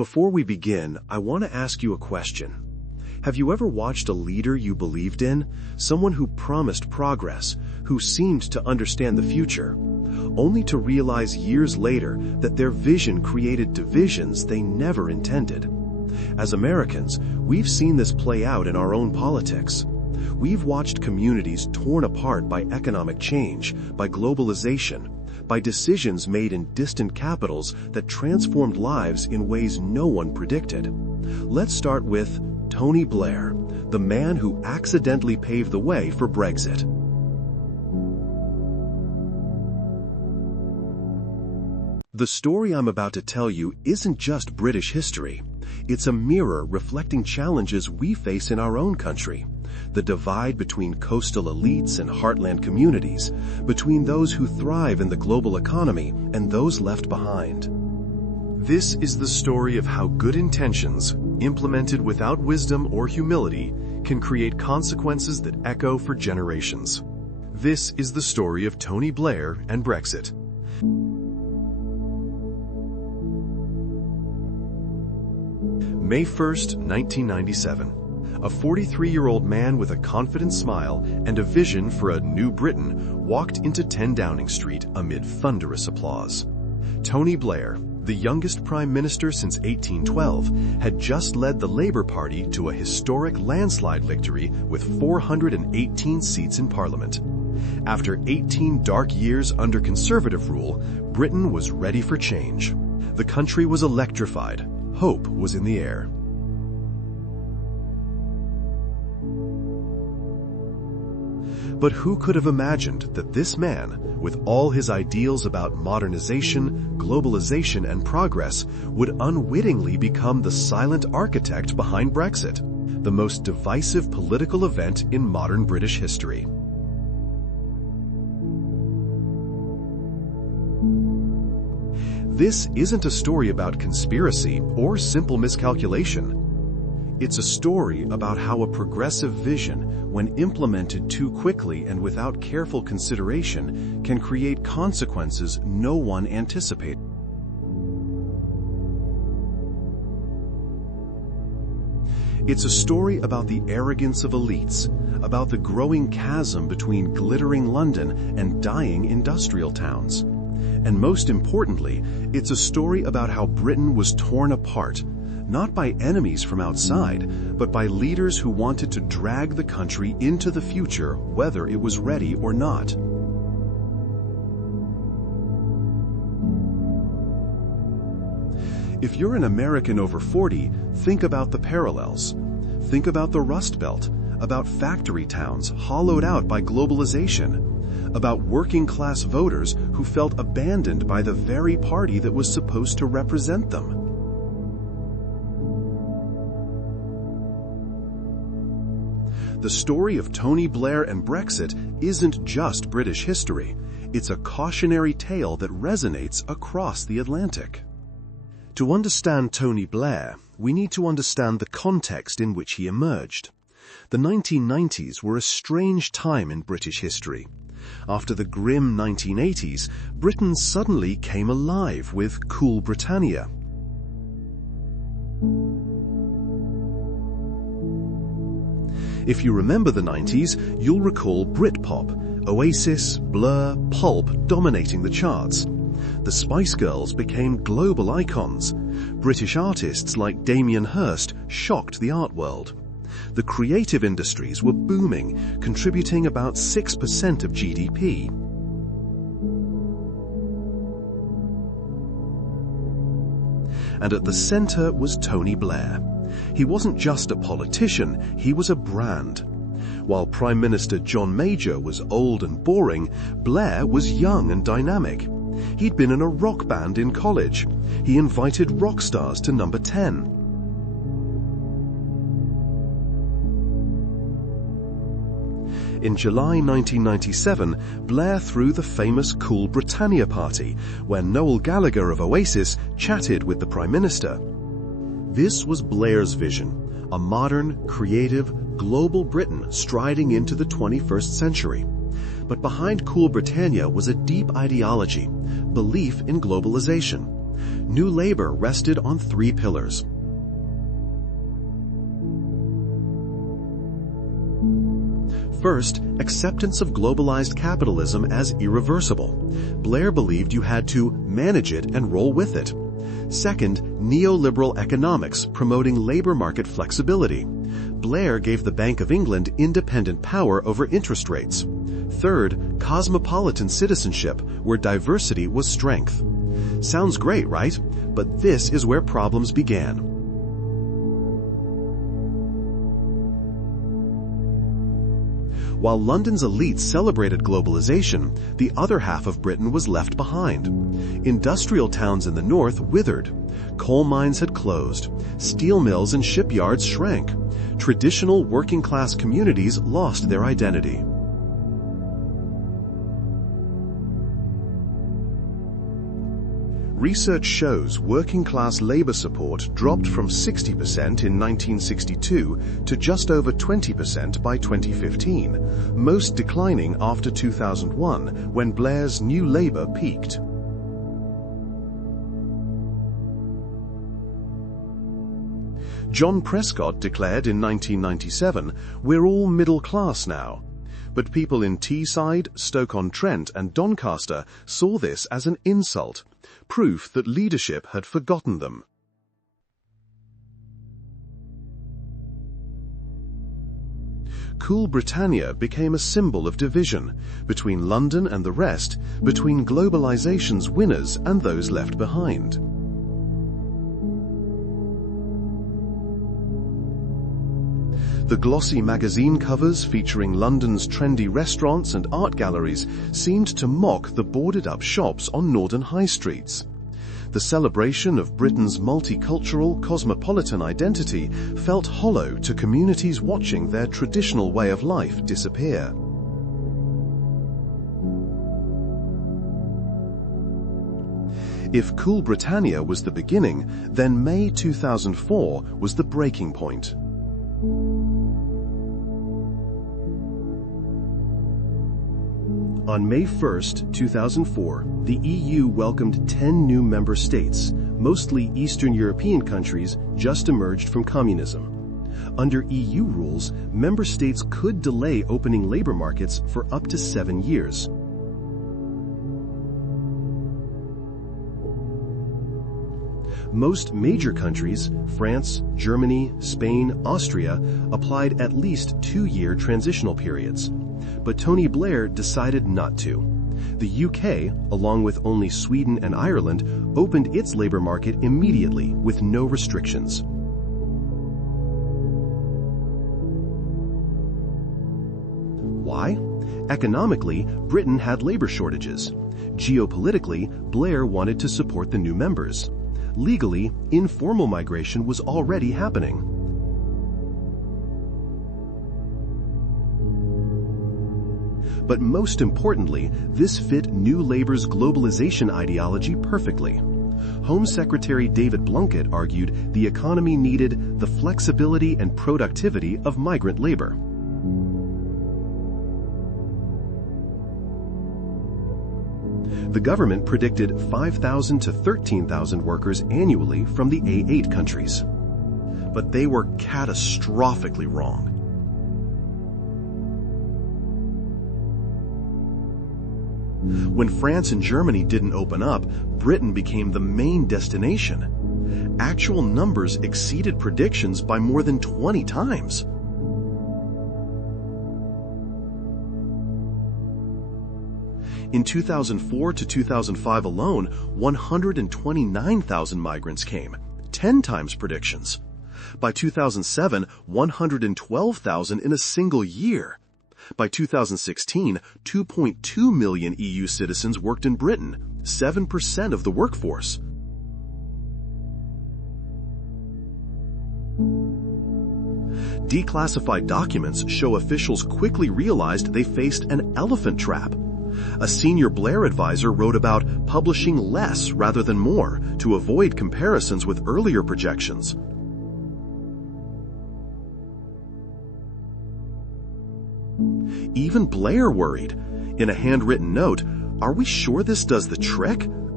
Before we begin, I want to ask you a question. Have you ever watched a leader you believed in, someone who promised progress, who seemed to understand the future, only to realize years later that their vision created divisions they never intended? As Americans, we've seen this play out in our own politics. We've watched communities torn apart by economic change, by globalization, by decisions made in distant capitals that transformed lives in ways no one predicted. Let's start with Tony Blair, the man who accidentally paved the way for Brexit. The story I'm about to tell you isn't just British history. It's a mirror reflecting challenges we face in our own country. The divide between coastal elites and heartland communities, between those who thrive in the global economy and those left behind. This is the story of how good intentions, implemented without wisdom or humility, can create consequences that echo for generations. This is the story of Tony Blair and Brexit. May 1st, 1997. A 43-year-old man with a confident smile and a vision for a new Britain walked into 10 Downing Street amid thunderous applause. Tony Blair, the youngest prime minister since 1812, had just led the Labour Party to a historic landslide victory with 418 seats in Parliament. After 18 dark years under Conservative rule, Britain was ready for change. The country was electrified. Hope was in the air. But who could have imagined that this man, with all his ideals about modernization, globalization, and progress, would unwittingly become the silent architect behind Brexit, the most divisive political event in modern British history? This isn't a story about conspiracy or simple miscalculation. It's a story about how a progressive vision, when implemented too quickly and without careful consideration, can create consequences no one anticipated. It's a story about the arrogance of elites, about the growing chasm between glittering London and dying industrial towns. And most importantly, it's a story about how Britain was torn apart, not by enemies from outside, but by leaders who wanted to drag the country into the future, whether it was ready or not. If you're an American over 40, think about the parallels. Think about the Rust Belt, about factory towns hollowed out by globalization, about working-class voters who felt abandoned by the very party that was supposed to represent them. The story of Tony Blair and Brexit isn't just British history. It's a cautionary tale that resonates across the Atlantic. To understand Tony Blair, we need to understand the context in which he emerged. The 1990s were a strange time in British history. After the grim 1980s, Britain suddenly came alive with Cool Britannia. If you remember the 90s, you'll recall Britpop, Oasis, Blur, Pulp dominating the charts. The Spice Girls became global icons. British artists like Damien Hirst shocked the art world. The creative industries were booming, contributing about 6% of GDP. And at the center was Tony Blair. He wasn't just a politician, he was a brand. While Prime Minister John Major was old and boring, Blair was young and dynamic. He'd been in a rock band in college. He invited rock stars to number 10. In July 1997, Blair threw the famous Cool Britannia party, where Noel Gallagher of Oasis chatted with the Prime Minister. This was Blair's vision, a modern, creative, global Britain striding into the 21st century. But behind Cool Britannia was a deep ideology, belief in globalization. New Labour rested on three pillars. First, acceptance of globalized capitalism as irreversible. Blair believed you had to manage it and roll with it. Second, neoliberal economics promoting labor market flexibility. Blair gave the Bank of England independent power over interest rates. Third, cosmopolitan citizenship, where diversity was strength. Sounds great, right? But this is where problems began. While London's elites celebrated globalization, the other half of Britain was left behind. Industrial towns in the north withered. Coal mines had closed. Steel mills and shipyards shrank. Traditional working-class communities lost their identity. Research shows working-class labor support dropped from 60% in 1962 to just over 20% by 2015, most declining after 2001, when Blair's New Labour peaked. John Prescott declared in 1997, "We're all middle class now." But people in Teesside, Stoke-on-Trent and Doncaster saw this as an insult, proof that leadership had forgotten them. Cool Britannia became a symbol of division between London and the rest, between globalization's winners and those left behind. The glossy magazine covers featuring London's trendy restaurants and art galleries seemed to mock the boarded-up shops on northern high streets. The celebration of Britain's multicultural, cosmopolitan identity felt hollow to communities watching their traditional way of life disappear. If Cool Britannia was the beginning, then May 2004 was the breaking point. On May 1, 2004, the EU welcomed 10 new member states, mostly Eastern European countries just emerged from communism. Under EU rules, member states could delay opening labor markets for up to 7 years. Most major countries, France, Germany, Spain, Austria, applied at least 2-year transitional periods. But Tony Blair decided not to. The UK, along with only Sweden and Ireland, opened its labor market immediately with no restrictions. Why? Economically, Britain had labor shortages. Geopolitically, Blair wanted to support the new members. Legally, informal migration was already happening. But most importantly, this fit New Labour's globalization ideology perfectly. Home Secretary David Blunkett argued the economy needed the flexibility and productivity of migrant labor. The government predicted 5,000 to 13,000 workers annually from the A8 countries. But they were catastrophically wrong. When France and Germany didn't open up, Britain became the main destination. Actual numbers exceeded predictions by more than 20 times. In 2004 to 2005 alone, 129,000 migrants came, 10 times predictions. By 2007, 112,000 in a single year. By 2016, 2.2 million EU citizens worked in Britain, 7% of the workforce. Declassified documents show officials quickly realized they faced an elephant trap. A senior Blair advisor wrote about publishing less rather than more to avoid comparisons with earlier projections. Even Blair worried. In a handwritten note, "Are we sure this does the trick?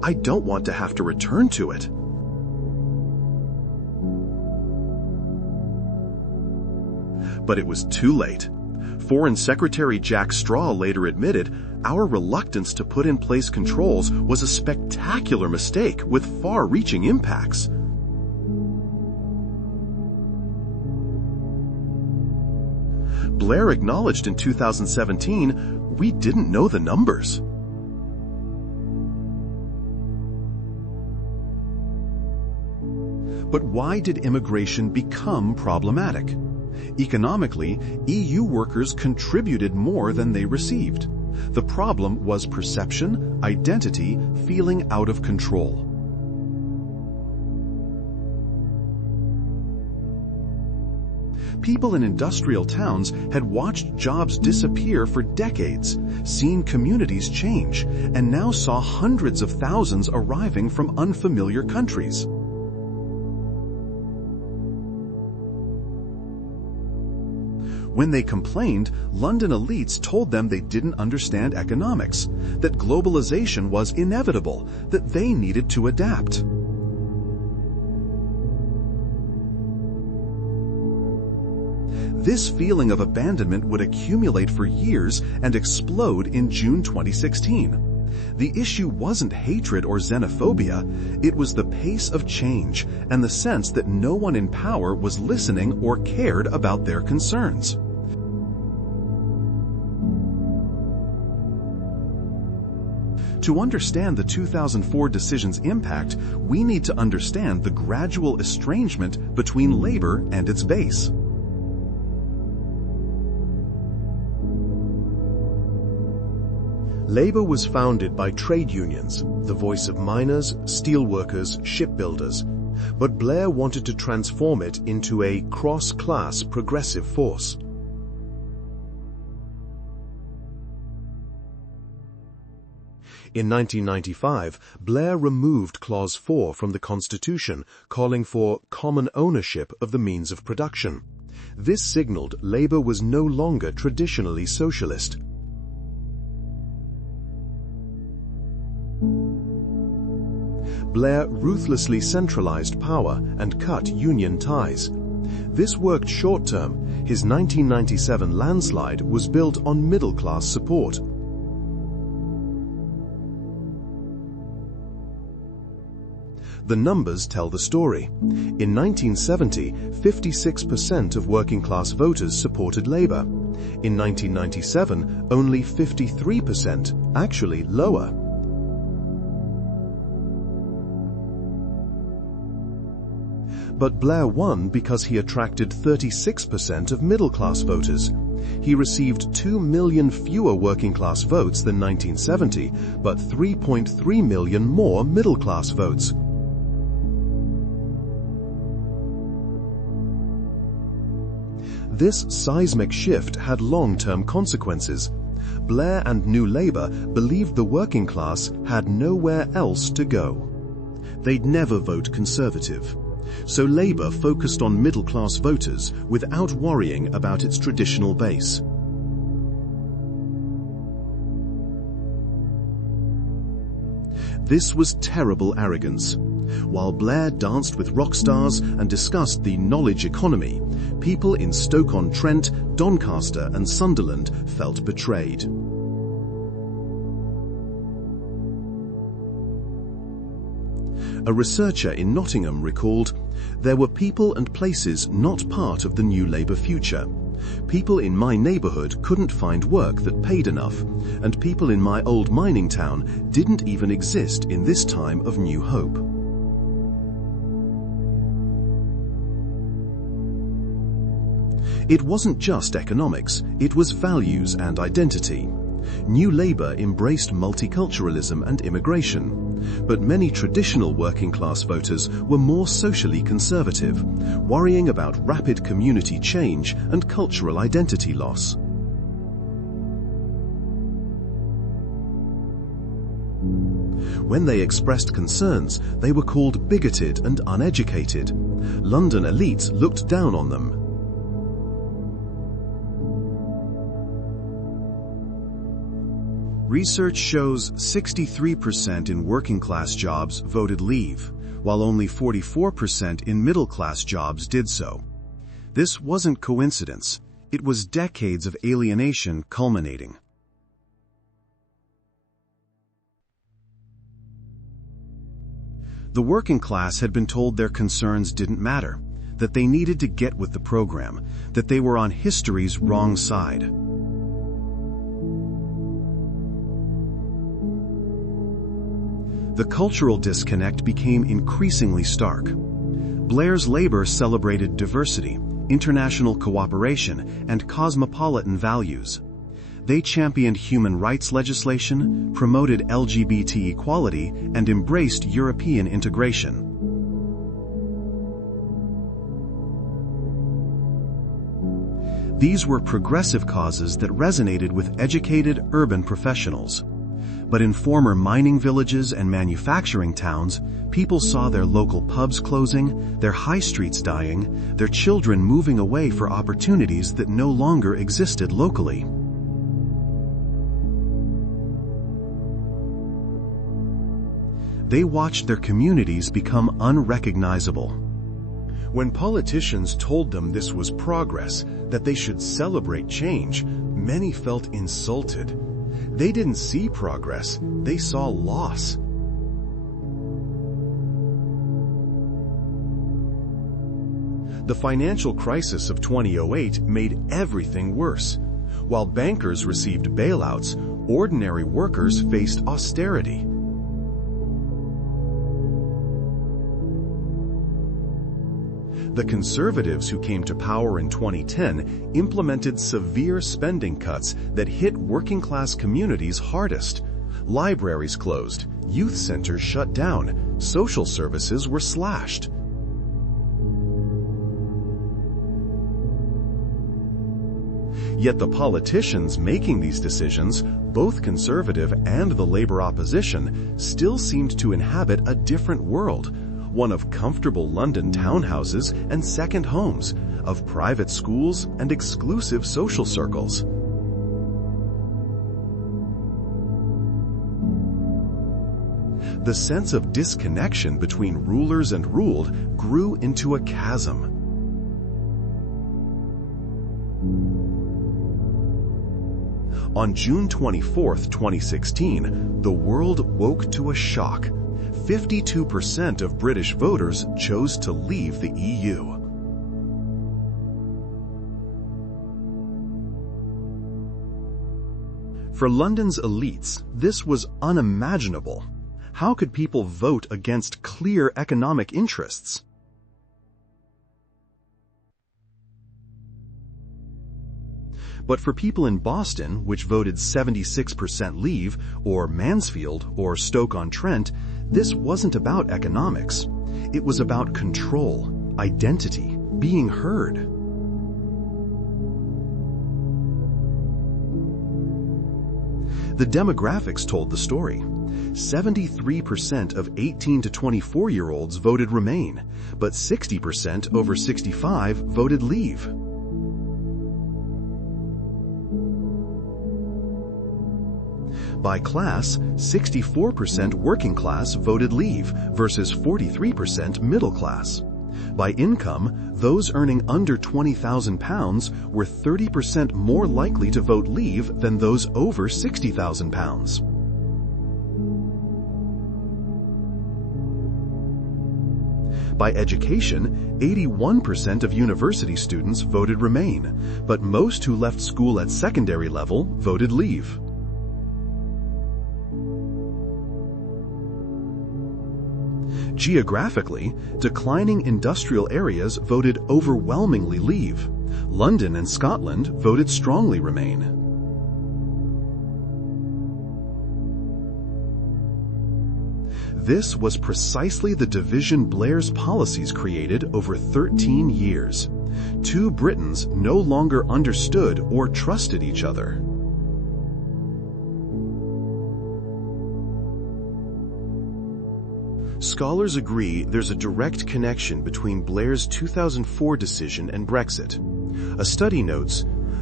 I don't want to have to return to it. But it was too late. Foreign Secretary Jack Straw later admitted, our reluctance to put in place controls was a spectacular mistake with far-reaching impacts. Blair acknowledged in 2017, we didn't know the numbers. But why did immigration become problematic? Economically, EU workers contributed more than they received. The problem was perception, identity, feeling out of control. People in industrial towns had watched jobs disappear for decades, seen communities change, and now saw hundreds of thousands arriving from unfamiliar countries. When they complained, London elites told them they didn't understand economics, that globalization was inevitable, that they needed to adapt. This feeling of abandonment would accumulate for years and explode in June 2016. The issue wasn't hatred or xenophobia, it was the pace of change and the sense that no one in power was listening or cared about their concerns. To understand the 2004 decision's impact, we need to understand the gradual estrangement between labor and its base. Labour was founded by trade unions, the voice of miners, steelworkers, shipbuilders, but Blair wanted to transform it into a cross-class progressive force. In 1995, Blair removed Clause 4 from the Constitution, calling for common ownership of the means of production. This signalled Labour was no longer traditionally socialist. Blair ruthlessly centralized power and cut union ties. This worked short-term. His 1997 landslide was built on middle-class support. The numbers tell the story. In 1970, 56% of working-class voters supported Labour. In 1997, only 53%, actually lower. But Blair won because he attracted 36% of middle-class voters. He received 2 million fewer working-class votes than 1970, but 3.3 million more middle-class votes. This seismic shift had long-term consequences. Blair and New Labour believed the working class had nowhere else to go. They'd never vote Conservative. So Labour focused on middle-class voters without worrying about its traditional base. This was terrible arrogance. While Blair danced with rock stars and discussed the knowledge economy, people in Stoke-on-Trent, Doncaster and Sunderland felt betrayed. A researcher in Nottingham recalled, "There were people and places not part of the New Labour future. People in my neighbourhood couldn't find work that paid enough, and people in my old mining town didn't even exist in this time of new hope." It wasn't just economics, it was values and identity. New Labour embraced multiculturalism and immigration, but many traditional working-class voters were more socially conservative, worrying about rapid community change and cultural identity loss. When they expressed concerns, they were called bigoted and uneducated. London elites looked down on them. Research shows 63% in working-class jobs voted leave, while only 44% in middle-class jobs did so. This wasn't coincidence. It was decades of alienation culminating. The working class had been told their concerns didn't matter, that they needed to get with the program, that they were on history's wrong side. The cultural disconnect became increasingly stark. Blair's labor celebrated diversity, international cooperation, and cosmopolitan values. They championed human rights legislation, promoted LGBT equality, and embraced European integration. These were progressive causes that resonated with educated urban professionals. But in former mining villages and manufacturing towns, people saw their local pubs closing, their high streets dying, their children moving away for opportunities that no longer existed locally. They watched their communities become unrecognizable. When politicians told them this was progress, that they should celebrate change, many felt insulted. They didn't see progress, they saw loss. The financial crisis of 2008 made everything worse. While bankers received bailouts, ordinary workers faced austerity. The conservatives who came to power in 2010 implemented severe spending cuts that hit working-class communities hardest. Libraries closed, youth centers shut down, social services were slashed. Yet the politicians making these decisions, both conservative and the labor opposition, still seemed to inhabit a different world. One of comfortable London townhouses and second homes, of private schools and exclusive social circles. The sense of disconnection between rulers and ruled grew into a chasm. On June 24, 2016, the world woke to a shock. 52% of British voters chose to leave the EU. For London's elites, this was unimaginable. How could people vote against clear economic interests? But for people in Boston, which voted 76% leave, or Mansfield, or Stoke-on-Trent, this wasn't about economics. It was about control, identity, being heard. The demographics told the story. 73% of 18 to 24-year-olds voted Remain, but 60% over 65 voted Leave. By class, 64% working class voted Leave versus 43% middle class. By income, those earning under £20,000 were 30% more likely to vote Leave than those over £60,000. By education, 81% of university students voted Remain, but most who left school at secondary level voted Leave. Geographically, declining industrial areas voted overwhelmingly Leave. London and Scotland voted strongly Remain. This was precisely the division Blair's policies created over 13 years. Two Britons no longer understood or trusted each other. Scholars agree there's a direct connection between Blair's 2004 decision and Brexit. A study notes,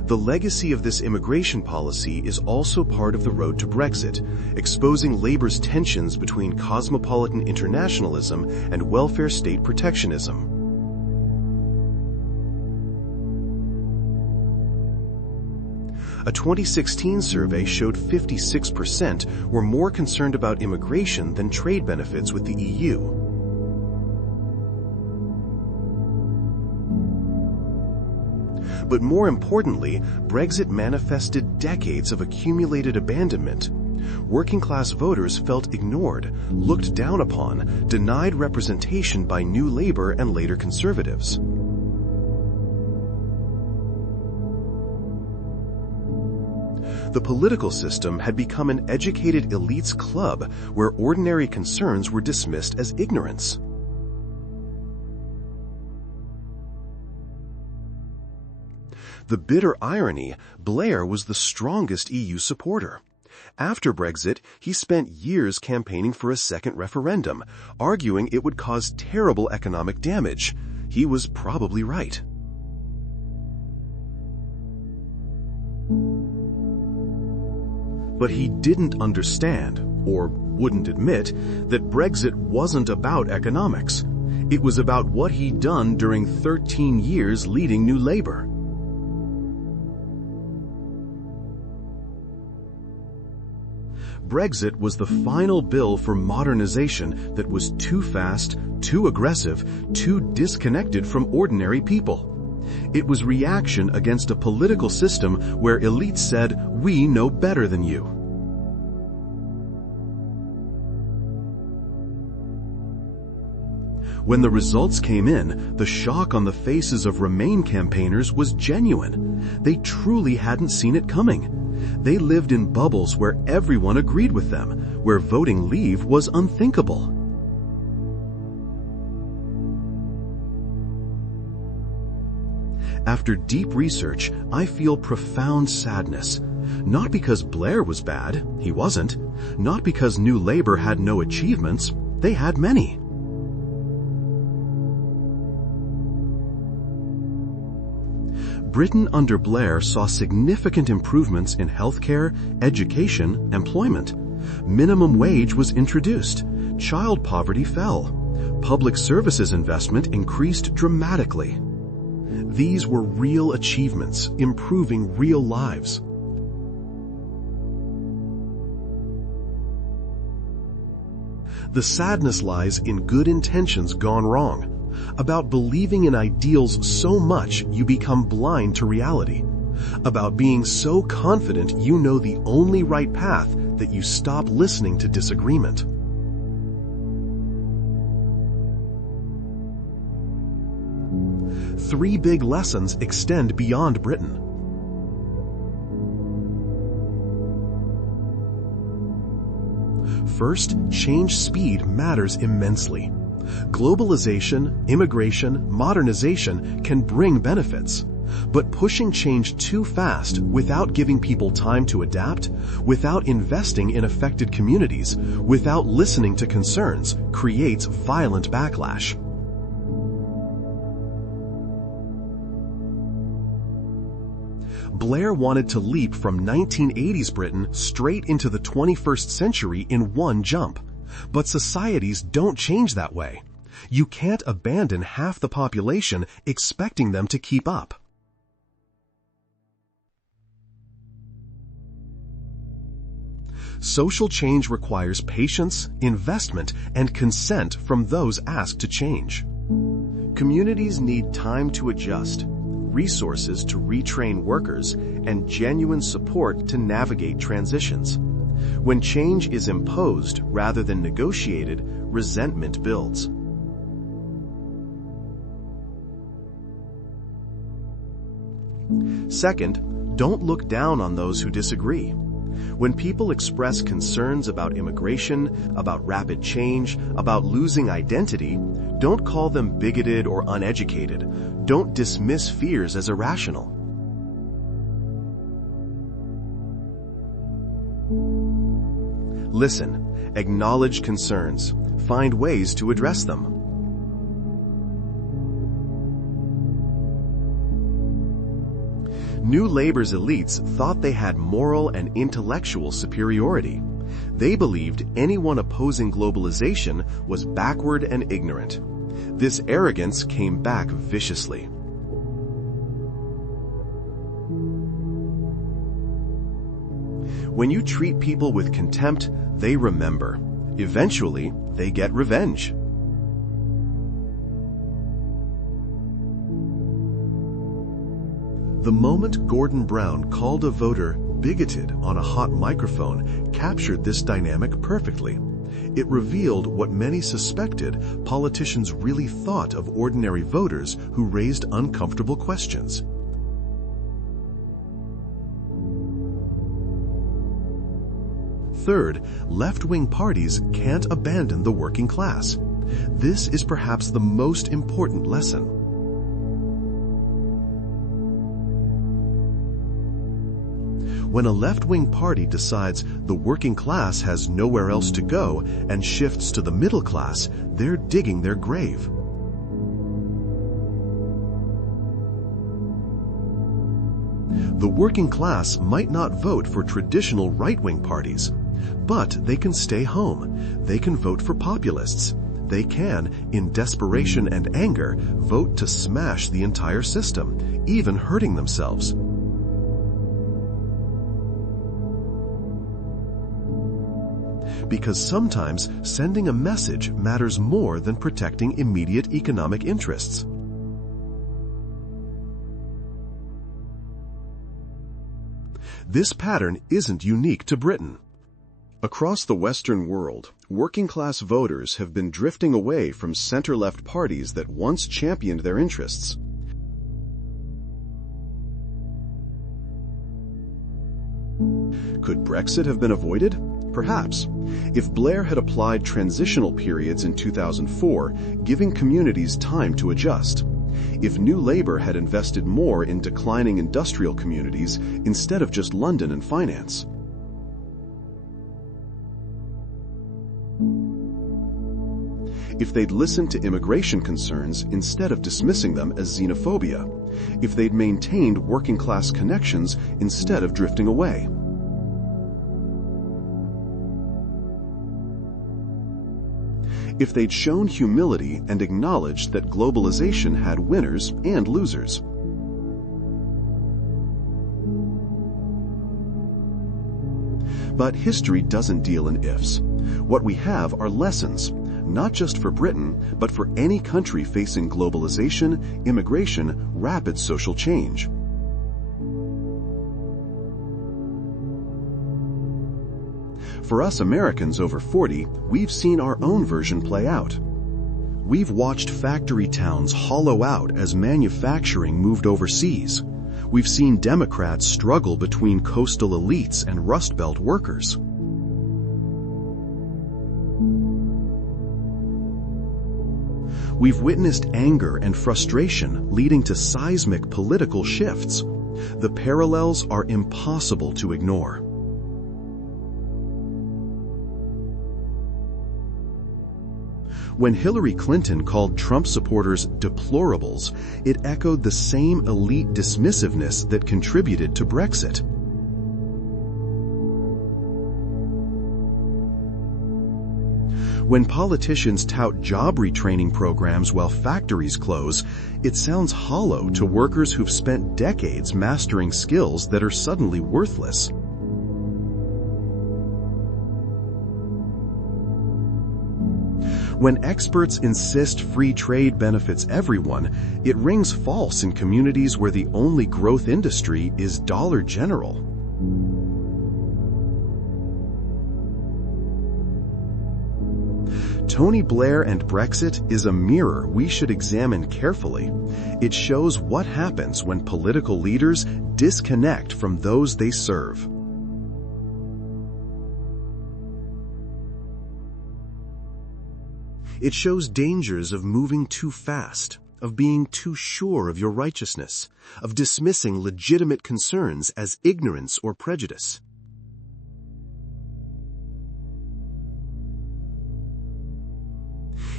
The legacy of this immigration policy is also part of the road to Brexit, exposing Labour's tensions between cosmopolitan internationalism and welfare state protectionism. A 2016 survey showed 56% were more concerned about immigration than trade benefits with the EU. But more importantly, Brexit manifested decades of accumulated abandonment. Working-class voters felt ignored, looked down upon, denied representation by New Labour and later Conservatives. The political system had become an educated elites club where ordinary concerns were dismissed as ignorance. The bitter irony, Blair was the strongest EU supporter. After Brexit, he spent years campaigning for a second referendum, arguing it would cause terrible economic damage. He was probably right. But he didn't understand, or wouldn't admit, that Brexit wasn't about economics. It was about what he'd done during 13 years leading New Labour. Brexit was the final bill for modernization that was too fast, too aggressive, too disconnected from ordinary people. It was reaction against a political system where elites said, "We know better than you." When the results came in, the shock on the faces of Remain campaigners was genuine. They truly hadn't seen it coming. They lived in bubbles where everyone agreed with them, where voting leave was unthinkable. After deep research, I feel profound sadness. Not because Blair was bad, he wasn't. Not because New Labour had no achievements, they had many. Britain under Blair saw significant improvements in healthcare, education, employment. Minimum wage was introduced. Child poverty fell. Public services investment increased dramatically. These were real achievements, improving real lives. The sadness lies in good intentions gone wrong, about believing in ideals so much you become blind to reality, about being so confident you know the only right path that you stop listening to disagreement. Three big lessons extend beyond Britain. First, change speed matters immensely. Globalization, immigration, modernization can bring benefits. But pushing change too fast without giving people time to adapt, without investing in affected communities, without listening to concerns, creates violent backlash. Blair wanted to leap from 1980s Britain straight into the 21st century in one jump. But societies don't change that way. You can't abandon half the population expecting them to keep up. Social change requires patience, investment, and consent from those asked to change. Communities need time to adjust, resources to retrain workers, and genuine support to navigate transitions. When change is imposed rather than negotiated, resentment builds. Second, don't look down on those who disagree. When people express concerns about immigration, about rapid change, about losing identity, don't call them bigoted or uneducated. Don't dismiss fears as irrational. Listen, acknowledge concerns, find ways to address them. New Labor's elites thought they had moral and intellectual superiority. They believed anyone opposing globalization was backward and ignorant. This arrogance came back viciously. When you treat people with contempt, they remember. Eventually, they get revenge. The moment Gordon Brown called a voter bigoted on a hot microphone captured this dynamic perfectly. It revealed what many suspected politicians really thought of ordinary voters who raised uncomfortable questions. Third, left-wing parties can't abandon the working class. This is perhaps the most important lesson. When a left-wing party decides the working class has nowhere else to go and shifts to the middle class, they're digging their grave. The working class might not vote for traditional right-wing parties, but they can stay home. They can vote for populists. They can, in desperation and anger, vote to smash the entire system, even hurting themselves. Because sometimes sending a message matters more than protecting immediate economic interests. This pattern isn't unique to Britain. Across the Western world, working-class voters have been drifting away from center-left parties that once championed their interests. Could Brexit have been avoided? Perhaps. If Blair had applied transitional periods in 2004, giving communities time to adjust. If New Labour had invested more in declining industrial communities instead of just London and finance. If they'd listened to immigration concerns instead of dismissing them as xenophobia. If they'd maintained working-class connections instead of drifting away. If they'd shown humility and acknowledged that globalization had winners and losers. But history doesn't deal in ifs. What we have are lessons, not just for Britain, but for any country facing globalization, immigration, rapid social change. For us Americans over 40, we've seen our own version play out. We've watched factory towns hollow out as manufacturing moved overseas. We've seen Democrats struggle between coastal elites and Rust Belt workers. We've witnessed anger and frustration leading to seismic political shifts. The parallels are impossible to ignore. When Hillary Clinton called Trump supporters deplorables, it echoed the same elite dismissiveness that contributed to Brexit. When politicians tout job retraining programs while factories close, it sounds hollow to workers who've spent decades mastering skills that are suddenly worthless. When experts insist free trade benefits everyone, it rings false in communities where the only growth industry is Dollar General. Tony Blair and Brexit is a mirror we should examine carefully. It shows what happens when political leaders disconnect from those they serve. It shows dangers of moving too fast, of being too sure of your righteousness, of dismissing legitimate concerns as ignorance or prejudice.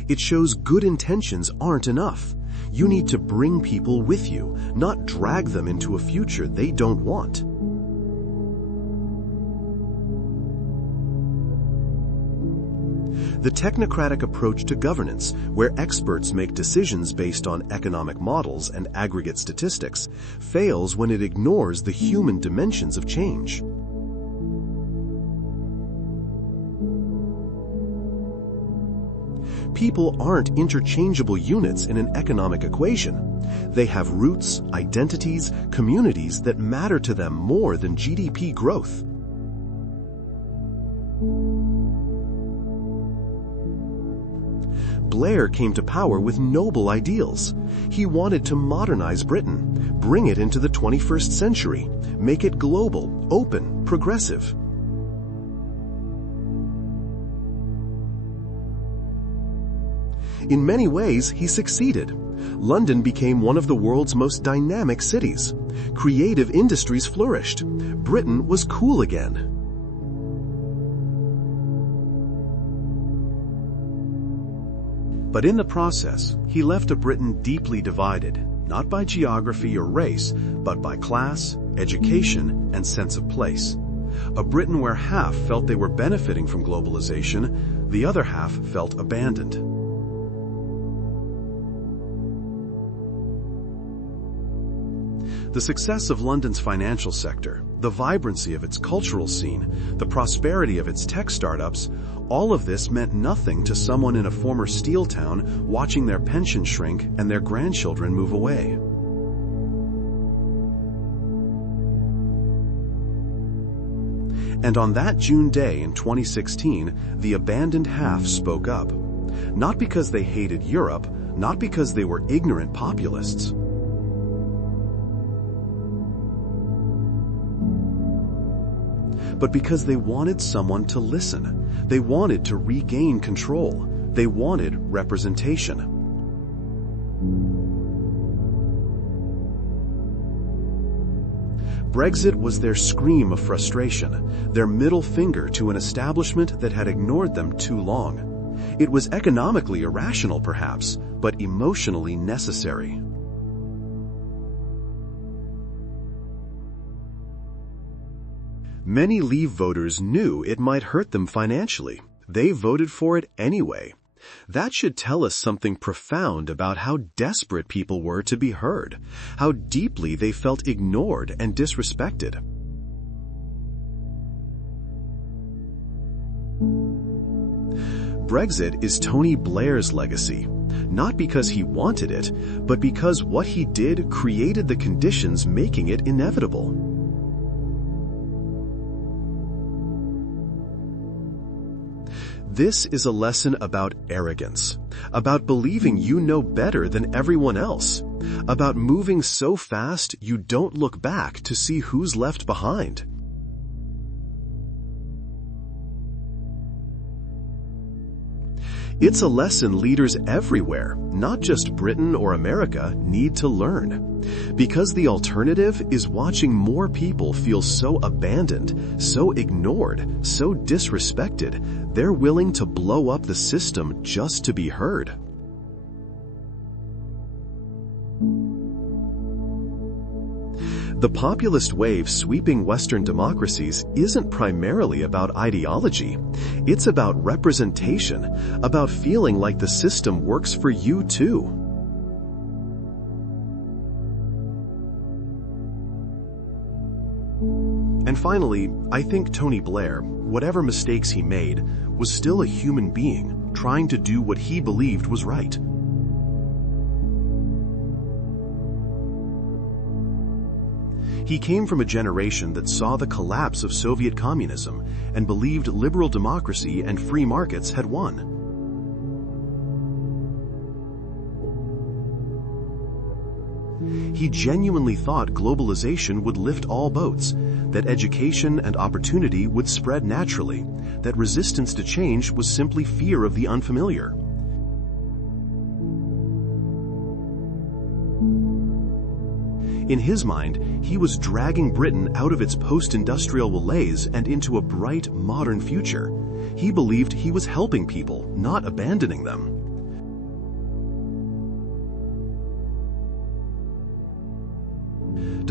It shows good intentions aren't enough. You need to bring people with you, not drag them into a future they don't want. The technocratic approach to governance, where experts make decisions based on economic models and aggregate statistics, fails when it ignores the human dimensions of change. People aren't interchangeable units in an economic equation. They have roots, identities, communities that matter to them more than GDP growth. Blair came to power with noble ideals. He wanted to modernize Britain, bring it into the 21st century, make it global, open, progressive. In many ways, he succeeded. London became one of the world's most dynamic cities. Creative industries flourished. Britain was cool again. But in the process, he left a Britain deeply divided, not by geography or race, but by class, education, and sense of place. A Britain where half felt they were benefiting from globalization, the other half felt abandoned. The success of London's financial sector, the vibrancy of its cultural scene, the prosperity of its tech startups, all of this meant nothing to someone in a former steel town watching their pension shrink and their grandchildren move away. And on that June day in 2016, the abandoned half spoke up. Not because they hated Europe, not because they were ignorant populists. But because they wanted someone to listen. They wanted to regain control. They wanted representation. Brexit was their scream of frustration, their middle finger to an establishment that had ignored them too long. It was economically irrational, perhaps, but emotionally necessary. Many Leave voters knew it might hurt them financially. They voted for it anyway. That should tell us something profound about how desperate people were to be heard, how deeply they felt ignored and disrespected. Brexit is Tony Blair's legacy, not because he wanted it, but because what he did created the conditions making it inevitable. This is a lesson about arrogance, about believing you know better than everyone else, about moving so fast you don't look back to see who's left behind. It's a lesson leaders everywhere, not just Britain or America, need to learn. Because the alternative is watching more people feel so abandoned, so ignored, so disrespected, they're willing to blow up the system just to be heard. The populist wave sweeping Western democracies isn't primarily about ideology. It's about representation, about feeling like the system works for you too. And finally, I think Tony Blair, whatever mistakes he made, was still a human being trying to do what he believed was right. He came from a generation that saw the collapse of Soviet communism and believed liberal democracy and free markets had won. He genuinely thought globalization would lift all boats, that education and opportunity would spread naturally, that resistance to change was simply fear of the unfamiliar. In his mind, he was dragging Britain out of its post-industrial malaise and into a bright, modern future. He believed he was helping people, not abandoning them.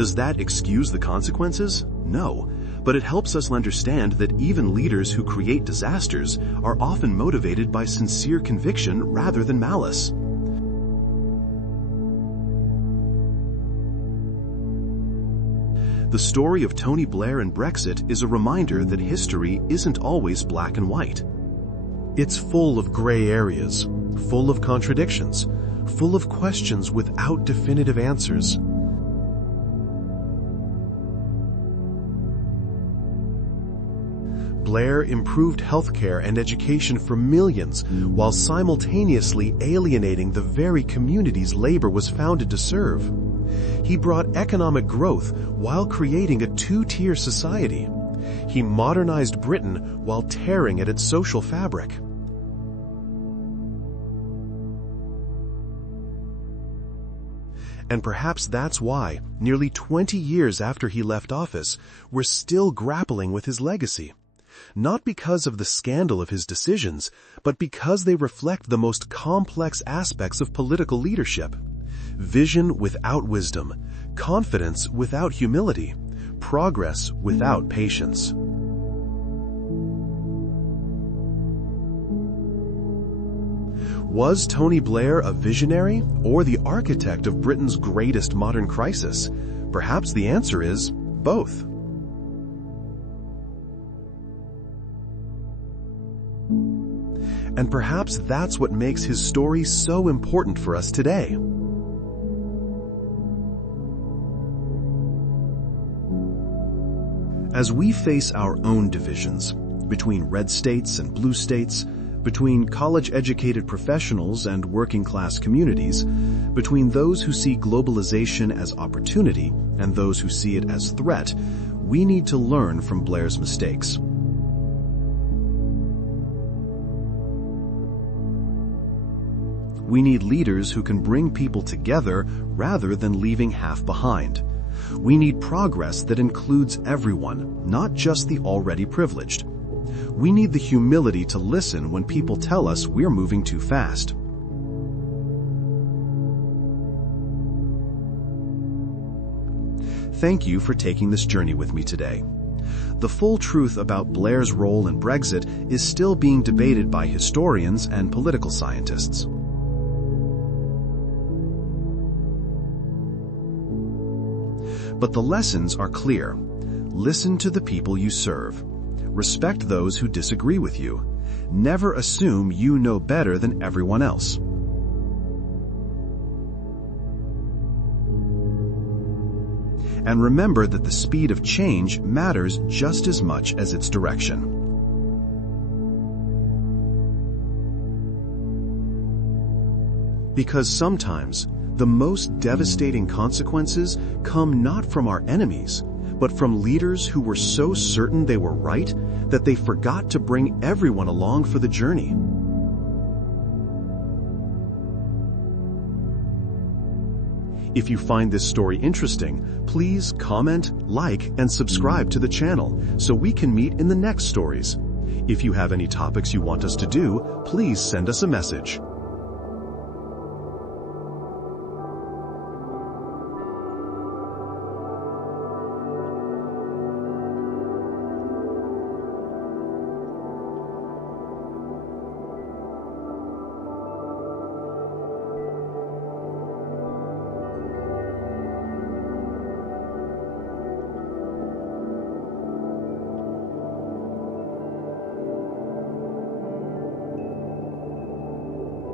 Does that excuse the consequences? No, but it helps us understand that even leaders who create disasters are often motivated by sincere conviction rather than malice. The story of Tony Blair and Brexit is a reminder that history isn't always black and white. It's full of gray areas, full of contradictions, full of questions without definitive answers. Blair improved healthcare and education for millions while simultaneously alienating the very communities labor was founded to serve. He brought economic growth while creating a two-tier society. He modernized Britain while tearing at its social fabric. And perhaps that's why, nearly 20 years after he left office, we're still grappling with his legacy. Not because of the scandal of his decisions, but because they reflect the most complex aspects of political leadership. Vision without wisdom, confidence without humility, progress without patience. Was Tony Blair a visionary or the architect of Britain's greatest modern crisis? Perhaps the answer is both. And perhaps that's what makes his story so important for us today. As we face our own divisions between red states and blue states, between college-educated professionals and working-class communities, between those who see globalization as opportunity and those who see it as threat, we need to learn from Blair's mistakes. We need leaders who can bring people together rather than leaving half behind. We need progress that includes everyone, not just the already privileged. We need the humility to listen when people tell us we're moving too fast. Thank you for taking this journey with me today. The full truth about Blair's role in Brexit is still being debated by historians and political scientists. But the lessons are clear. Listen to the people you serve. Respect those who disagree with you. Never assume you know better than everyone else. And remember that the speed of change matters just as much as its direction. Because sometimes, the most devastating consequences come not from our enemies, but from leaders who were so certain they were right that they forgot to bring everyone along for the journey. If you find this story interesting, please comment, like, and subscribe to the channel so we can meet in the next stories. If you have any topics you want us to do, please send us a message.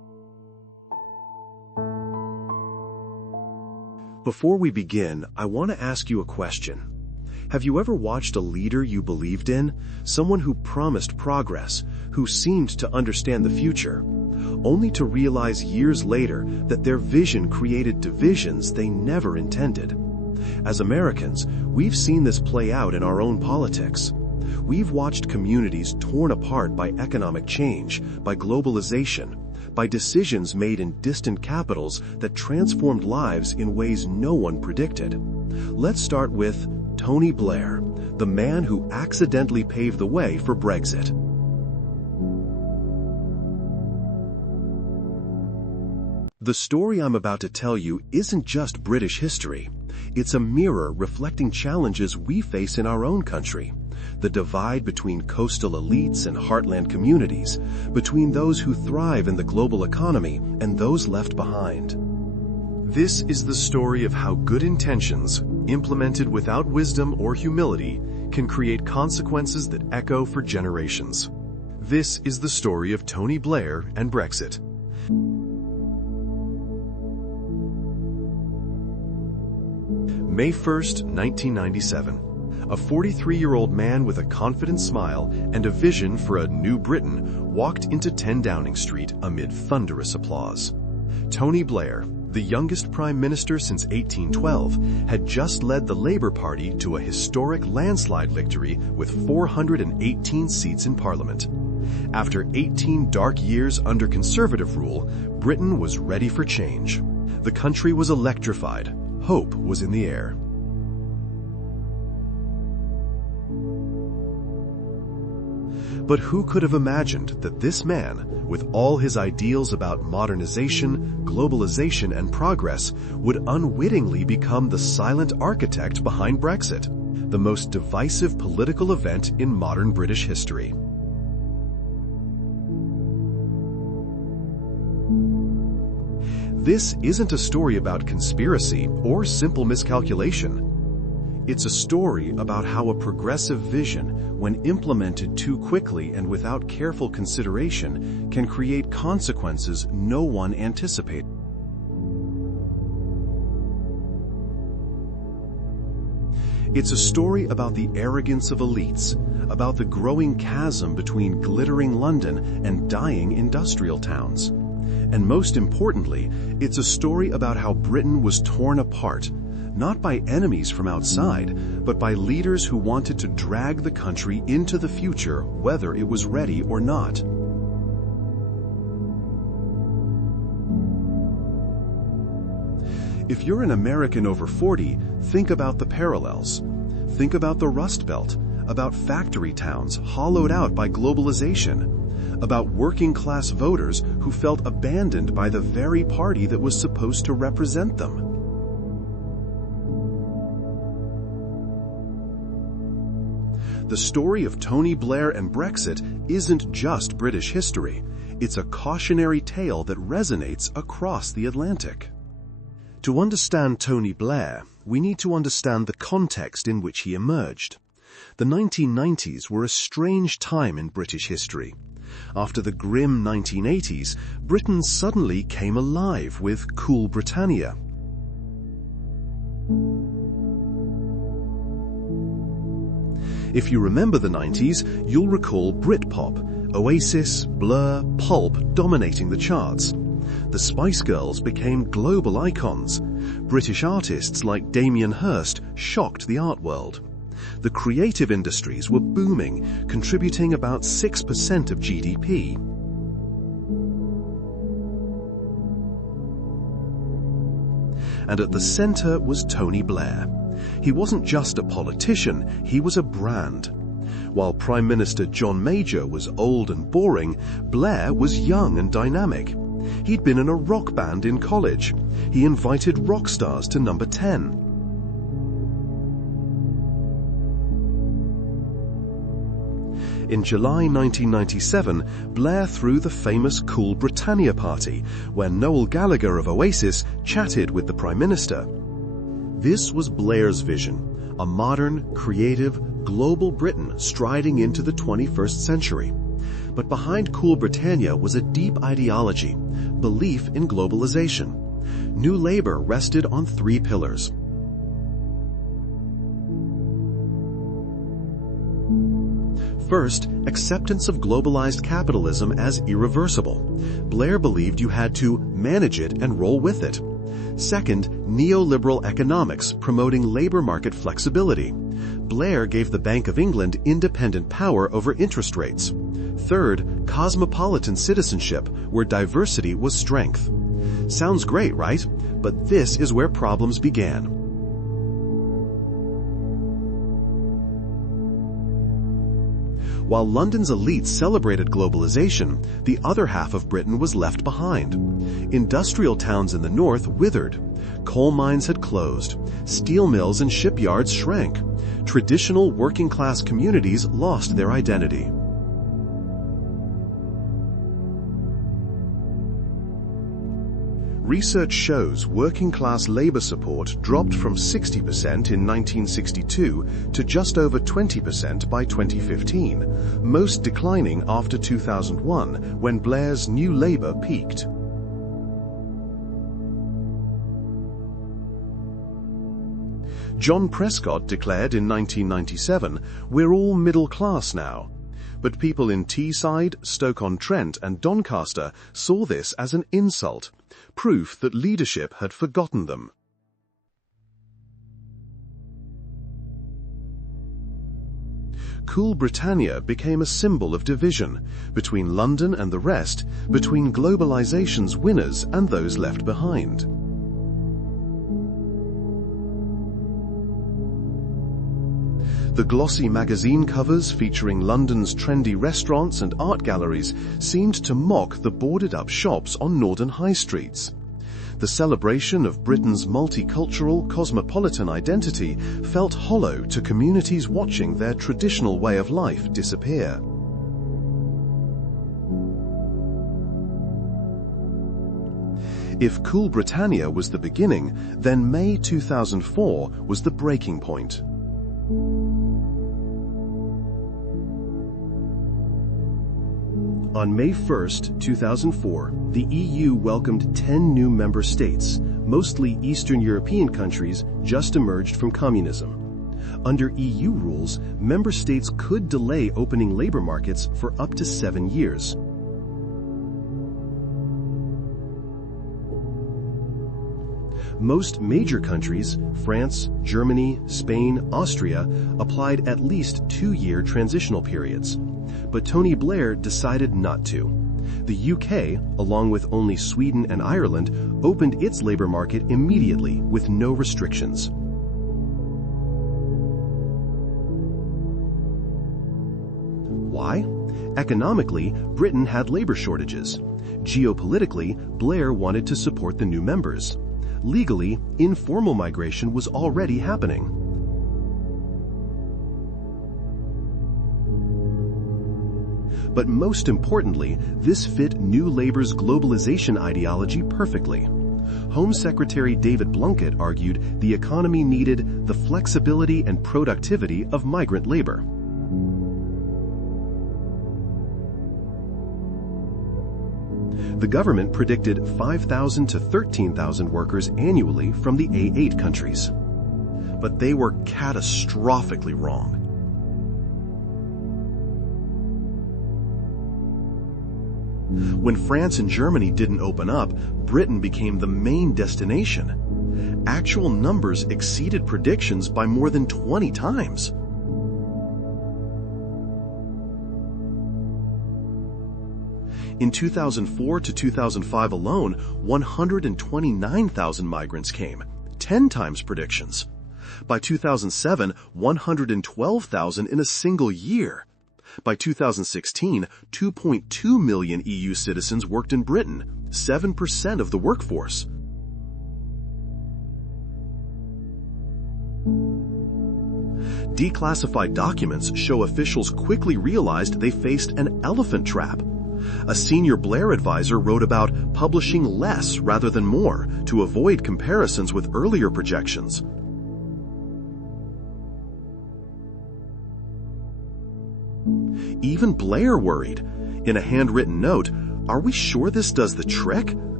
Before we begin, I want to ask you a question. Have you ever watched a leader you believed in, someone who promised progress, who seemed to understand the future, only to realize years later that their vision created divisions they never intended? As Americans, we've seen this play out in our own politics. We've watched communities torn apart by economic change, by globalization, by decisions made in distant capitals that transformed lives in ways no one predicted. Let's start with Tony Blair, the man who accidentally paved the way for Brexit. The story I'm about to tell you isn't just British history. It's a mirror reflecting challenges we face in our own country. The divide between coastal elites and heartland communities, between those who thrive in the global economy and those left behind. This is the story of how good intentions, implemented without wisdom or humility, can create consequences that echo for generations. This is the story of Tony Blair and Brexit. May 1st, 1997. A 43-year-old man with a confident smile and a vision for a new Britain walked into 10 Downing Street amid thunderous applause. Tony Blair, the youngest prime minister since 1812, had just led the Labour Party to a historic landslide victory with 418 seats in Parliament. After 18 dark years under Conservative rule, Britain was ready for change. The country was electrified. Hope was in the air. But who could have imagined that this man, with all his ideals about modernization, globalization, and progress, would unwittingly become the silent architect behind Brexit, the most divisive political event in modern British history? This isn't a story about conspiracy or simple miscalculation. It's a story about how a progressive vision, when implemented too quickly and without careful consideration, can create consequences no one anticipated. It's a story about the arrogance of elites, about the growing chasm between glittering London and dying industrial towns. And most importantly, it's a story about how Britain was torn apart, not by enemies from outside, but by leaders who wanted to drag the country into the future, whether it was ready or not. If you're an American over 40, think about the parallels. Think about the Rust Belt, about factory towns hollowed out by globalization, about working-class voters who felt abandoned by the very party that was supposed to represent them. The story of Tony Blair and Brexit isn't just British history. It's a cautionary tale that resonates across the Atlantic. To understand Tony Blair, we need to understand the context in which he emerged. The 1990s were a strange time in British history. After the grim 1980s, Britain suddenly came alive with Cool Britannia. If you remember the 90s, you'll recall Britpop, Oasis, Blur, Pulp dominating the charts. The Spice Girls became global icons. British artists like Damien Hirst shocked the art world. The creative industries were booming, contributing about 6% of GDP. And at the center was Tony Blair. He wasn't just a politician, he was a brand. While Prime Minister John Major was old and boring, Blair was young and dynamic. He'd been in a rock band in college. He invited rock stars to number 10. In July 1997, Blair threw the famous Cool Britannia party, where Noel Gallagher of Oasis chatted with the Prime Minister. This was Blair's vision, a modern, creative, global Britain striding into the 21st century. But behind Cool Britannia was a deep ideology, belief in globalization. New Labour rested on three pillars. First, acceptance of globalized capitalism as irreversible. Blair believed you had to manage it and roll with it. Second, neoliberal economics promoting labor market flexibility. Blair gave the Bank of England independent power over interest rates. Third, cosmopolitan citizenship, where diversity was strength. Sounds great, right? But this is where problems began. While London's elites celebrated globalization, the other half of Britain was left behind. Industrial towns in the north withered. Coal mines had closed. Steel mills and shipyards shrank. Traditional working-class communities lost their identity. Research shows working-class labor support dropped from 60% in 1962 to just over 20% by 2015, most declining after 2001, when Blair's New Labour peaked. John Prescott declared in 1997, "We're all middle class now." But people in Teesside, Stoke-on-Trent and Doncaster saw this as an insult, proof that leadership had forgotten them. Cool Britannia became a symbol of division between London and the rest, between globalization's winners and those left behind. The glossy magazine covers featuring London's trendy restaurants and art galleries seemed to mock the boarded-up shops on northern high streets. The celebration of Britain's multicultural, cosmopolitan identity felt hollow to communities watching their traditional way of life disappear. If Cool Britannia was the beginning, then May 2004 was the breaking point. On May 1, 2004, the EU welcomed 10 new member states, mostly Eastern European countries just emerged from communism. Under EU rules, member states could delay opening labor markets for up to 7 years. Most major countries, France, Germany, Spain, Austria, applied at least 2-year transitional periods. But Tony Blair decided not to. The UK, along with only Sweden and Ireland, opened its labor market immediately with no restrictions. Why? Economically, Britain had labor shortages. Geopolitically, Blair wanted to support the new members. Legally, informal migration was already happening. But most importantly, this fit New Labour's globalization ideology perfectly. Home Secretary David Blunkett argued the economy needed the flexibility and productivity of migrant labor. The government predicted 5,000 to 13,000 workers annually from the A8 countries. But they were catastrophically wrong. When France and Germany didn't open up, Britain became the main destination. Actual numbers exceeded predictions by more than 20 times. In 2004 to 2005 alone, 129,000 migrants came, 10 times predictions. By 2007, 112,000 in a single year. By 2016, 2.2 million EU citizens worked in Britain, 7% of the workforce. Declassified documents show officials quickly realized they faced an elephant trap. A senior Blair advisor wrote about publishing less rather than more to avoid comparisons with earlier projections. Even Blair worried. In a handwritten note, "Are we sure this does the trick?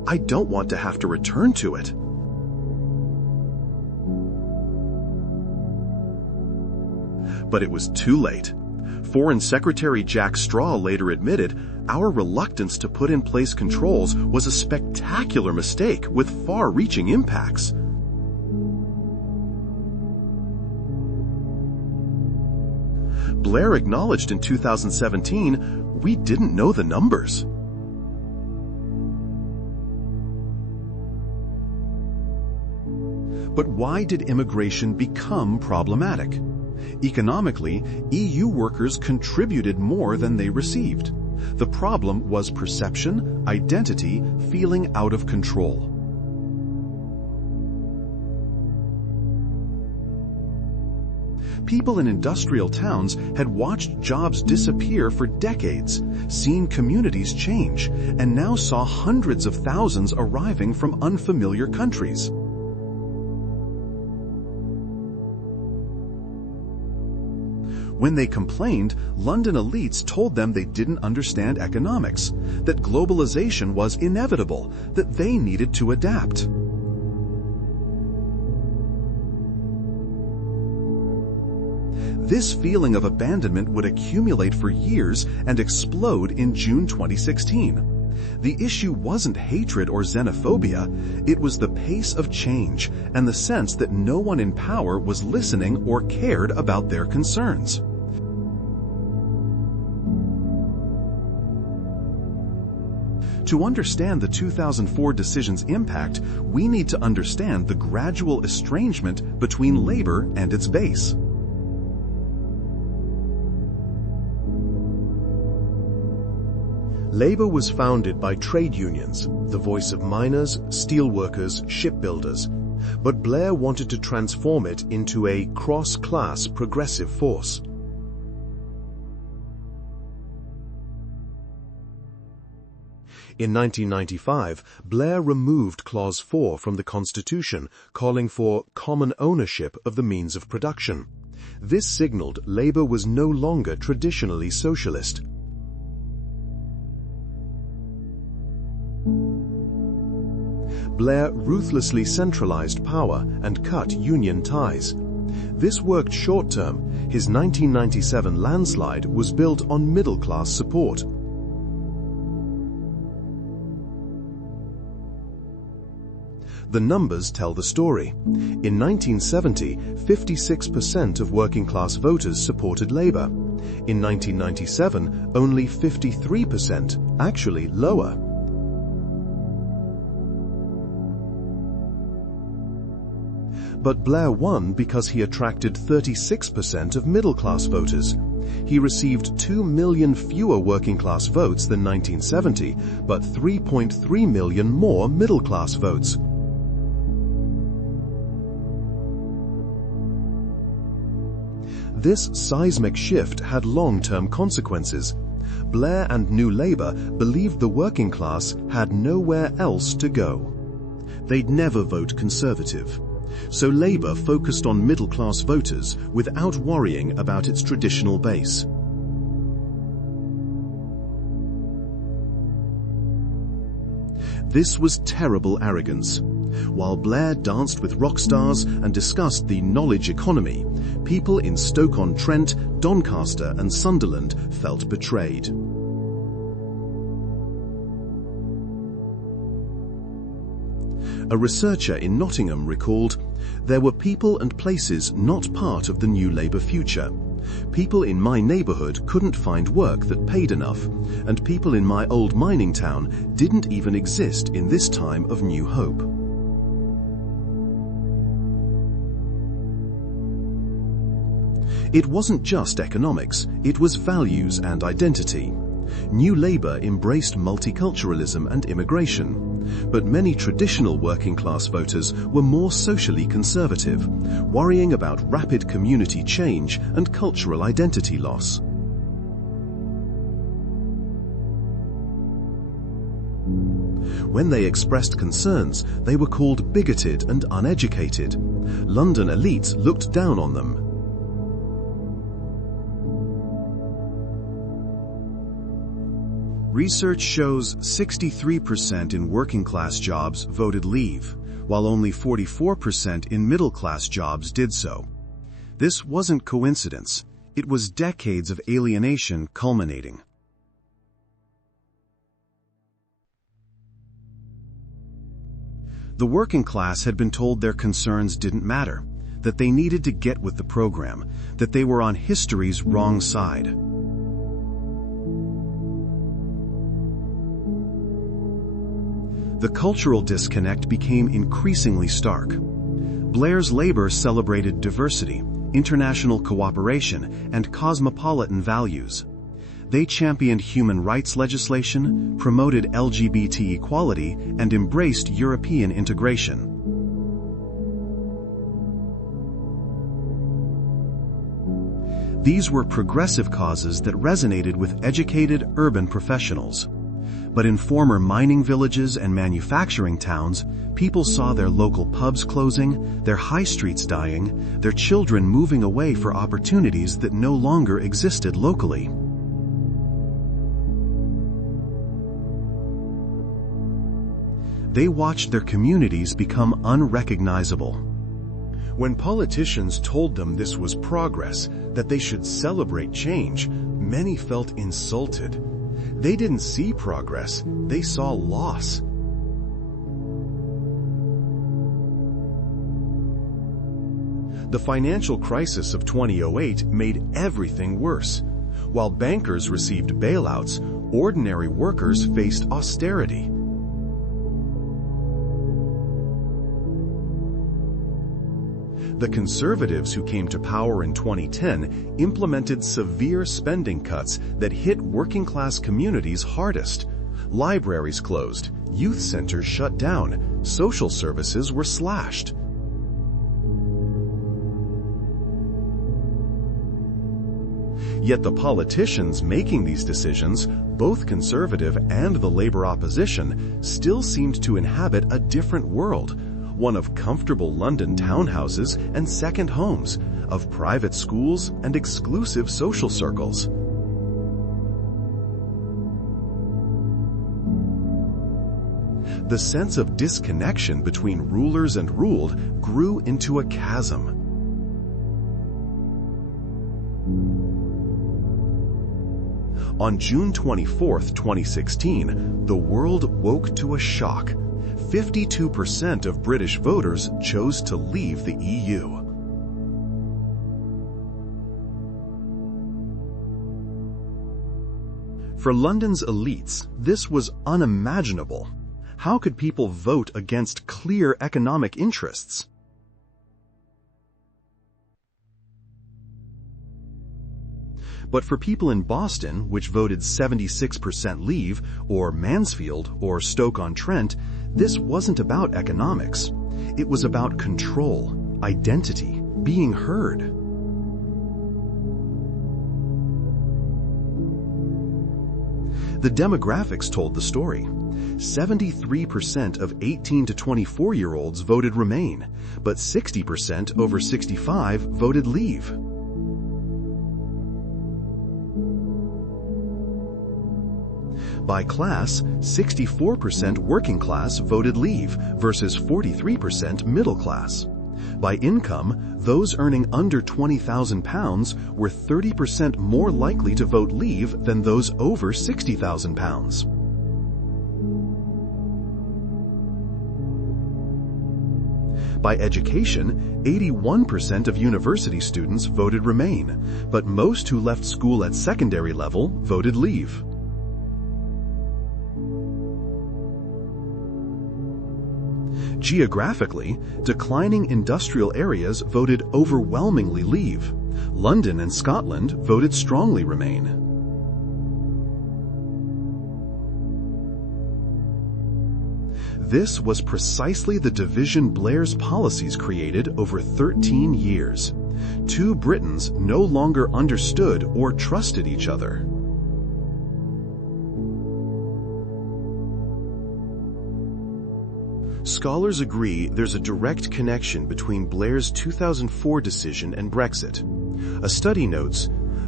I don't want to have to return to it. But it was too late. Foreign Secretary Jack Straw later admitted, our reluctance to put in place controls was a spectacular mistake with far-reaching impacts. Blair acknowledged in 2017, we didn't know the numbers. But why did immigration become problematic? Economically, EU workers contributed more than they received. The problem was perception, identity, feeling out of control. People in industrial towns had watched jobs disappear for decades, seen communities change, and now saw hundreds of thousands arriving from unfamiliar countries. When they complained, London elites told them they didn't understand economics, that globalization was inevitable, that they needed to adapt. This feeling of abandonment would accumulate for years and explode in June 2016. The issue wasn't hatred or xenophobia, it was the pace of change and the sense that no one in power was listening or cared about their concerns. To understand the 2004 decision's impact, we need to understand the gradual estrangement between labor and its base. Labour was founded by trade unions, the voice of miners, steelworkers, shipbuilders, but Blair wanted to transform it into a cross-class progressive force. In 1995, Blair removed Clause 4 from the Constitution, calling for common ownership of the means of production. This signalled Labour was no longer traditionally socialist. Blair ruthlessly centralized power and cut union ties. This worked short-term. His 1997 landslide was built on middle-class support. The numbers tell the story. In 1970, 56% of working-class voters supported Labour. In 1997, only 53%, actually lower. But Blair won because he attracted 36% of middle-class voters. He received 2 million fewer working-class votes than 1970, but 3.3 million more middle-class votes. This seismic shift had long-term consequences. Blair and New Labour believed the working class had nowhere else to go. They'd never vote Conservative. So Labour focused on middle-class voters without worrying about its traditional base. This was terrible arrogance. While Blair danced with rock stars and discussed the knowledge economy, people in Stoke-on-Trent, Doncaster and Sunderland felt betrayed. A researcher in Nottingham recalled, "There were people and places not part of the New Labour future. People in my neighbourhood couldn't find work that paid enough, and people in my old mining town didn't even exist in this time of new hope." It wasn't just economics, it was values and identity. New Labour embraced multiculturalism and immigration, but many traditional working-class voters were more socially conservative, worrying about rapid community change and cultural identity loss. When they expressed concerns, they were called bigoted and uneducated. London elites looked down on them. Research shows 63% in working-class jobs voted leave, while only 44% in middle-class jobs did so. This wasn't coincidence. It was decades of alienation culminating. The working class had been told their concerns didn't matter, that they needed to get with the program, that they were on history's wrong side. The cultural disconnect became increasingly stark. Blair's labor celebrated diversity, international cooperation, and cosmopolitan values. They championed human rights legislation, promoted LGBT equality, and embraced European integration. These were progressive causes that resonated with educated urban professionals. But in former mining villages and manufacturing towns, people saw their local pubs closing, their high streets dying, their children moving away for opportunities that no longer existed locally. They watched their communities become unrecognizable. When politicians told them this was progress, that they should celebrate change, many felt insulted. They didn't see progress, they saw loss. The financial crisis of 2008 made everything worse. While bankers received bailouts, ordinary workers faced austerity. The conservatives who came to power in 2010 implemented severe spending cuts that hit working-class communities hardest. Libraries closed, youth centers shut down, social services were slashed. Yet the politicians making these decisions, both conservative and the labor opposition, still seemed to inhabit a different world. One of comfortable London townhouses and second homes, of private schools and exclusive social circles. The sense of disconnection between rulers and ruled grew into a chasm. On June 24, 2016, the world woke to a shock. 52% of British voters chose to leave the EU. For London's elites, this was unimaginable. How could people vote against clear economic interests? But for people in Boston, which voted 76% leave, or Mansfield, or Stoke-on-Trent, this wasn't about economics. It was about control, identity, being heard. The demographics told the story. 73% of 18 to 24-year-olds voted Remain, but 60% over 65 voted Leave. By class, 64% working class voted Leave versus 43% middle class. By income, those earning under £20,000 were 30% more likely to vote Leave than those over £60,000. By education, 81% of university students voted Remain, but most who left school at secondary level voted Leave. Geographically, declining industrial areas voted overwhelmingly Leave. London and Scotland voted strongly Remain. This was precisely the division Blair's policies created over 13 years. Two Britons no longer understood or trusted each other. Scholars agree there's a direct connection between Blair's 2004 decision and Brexit. A study notes,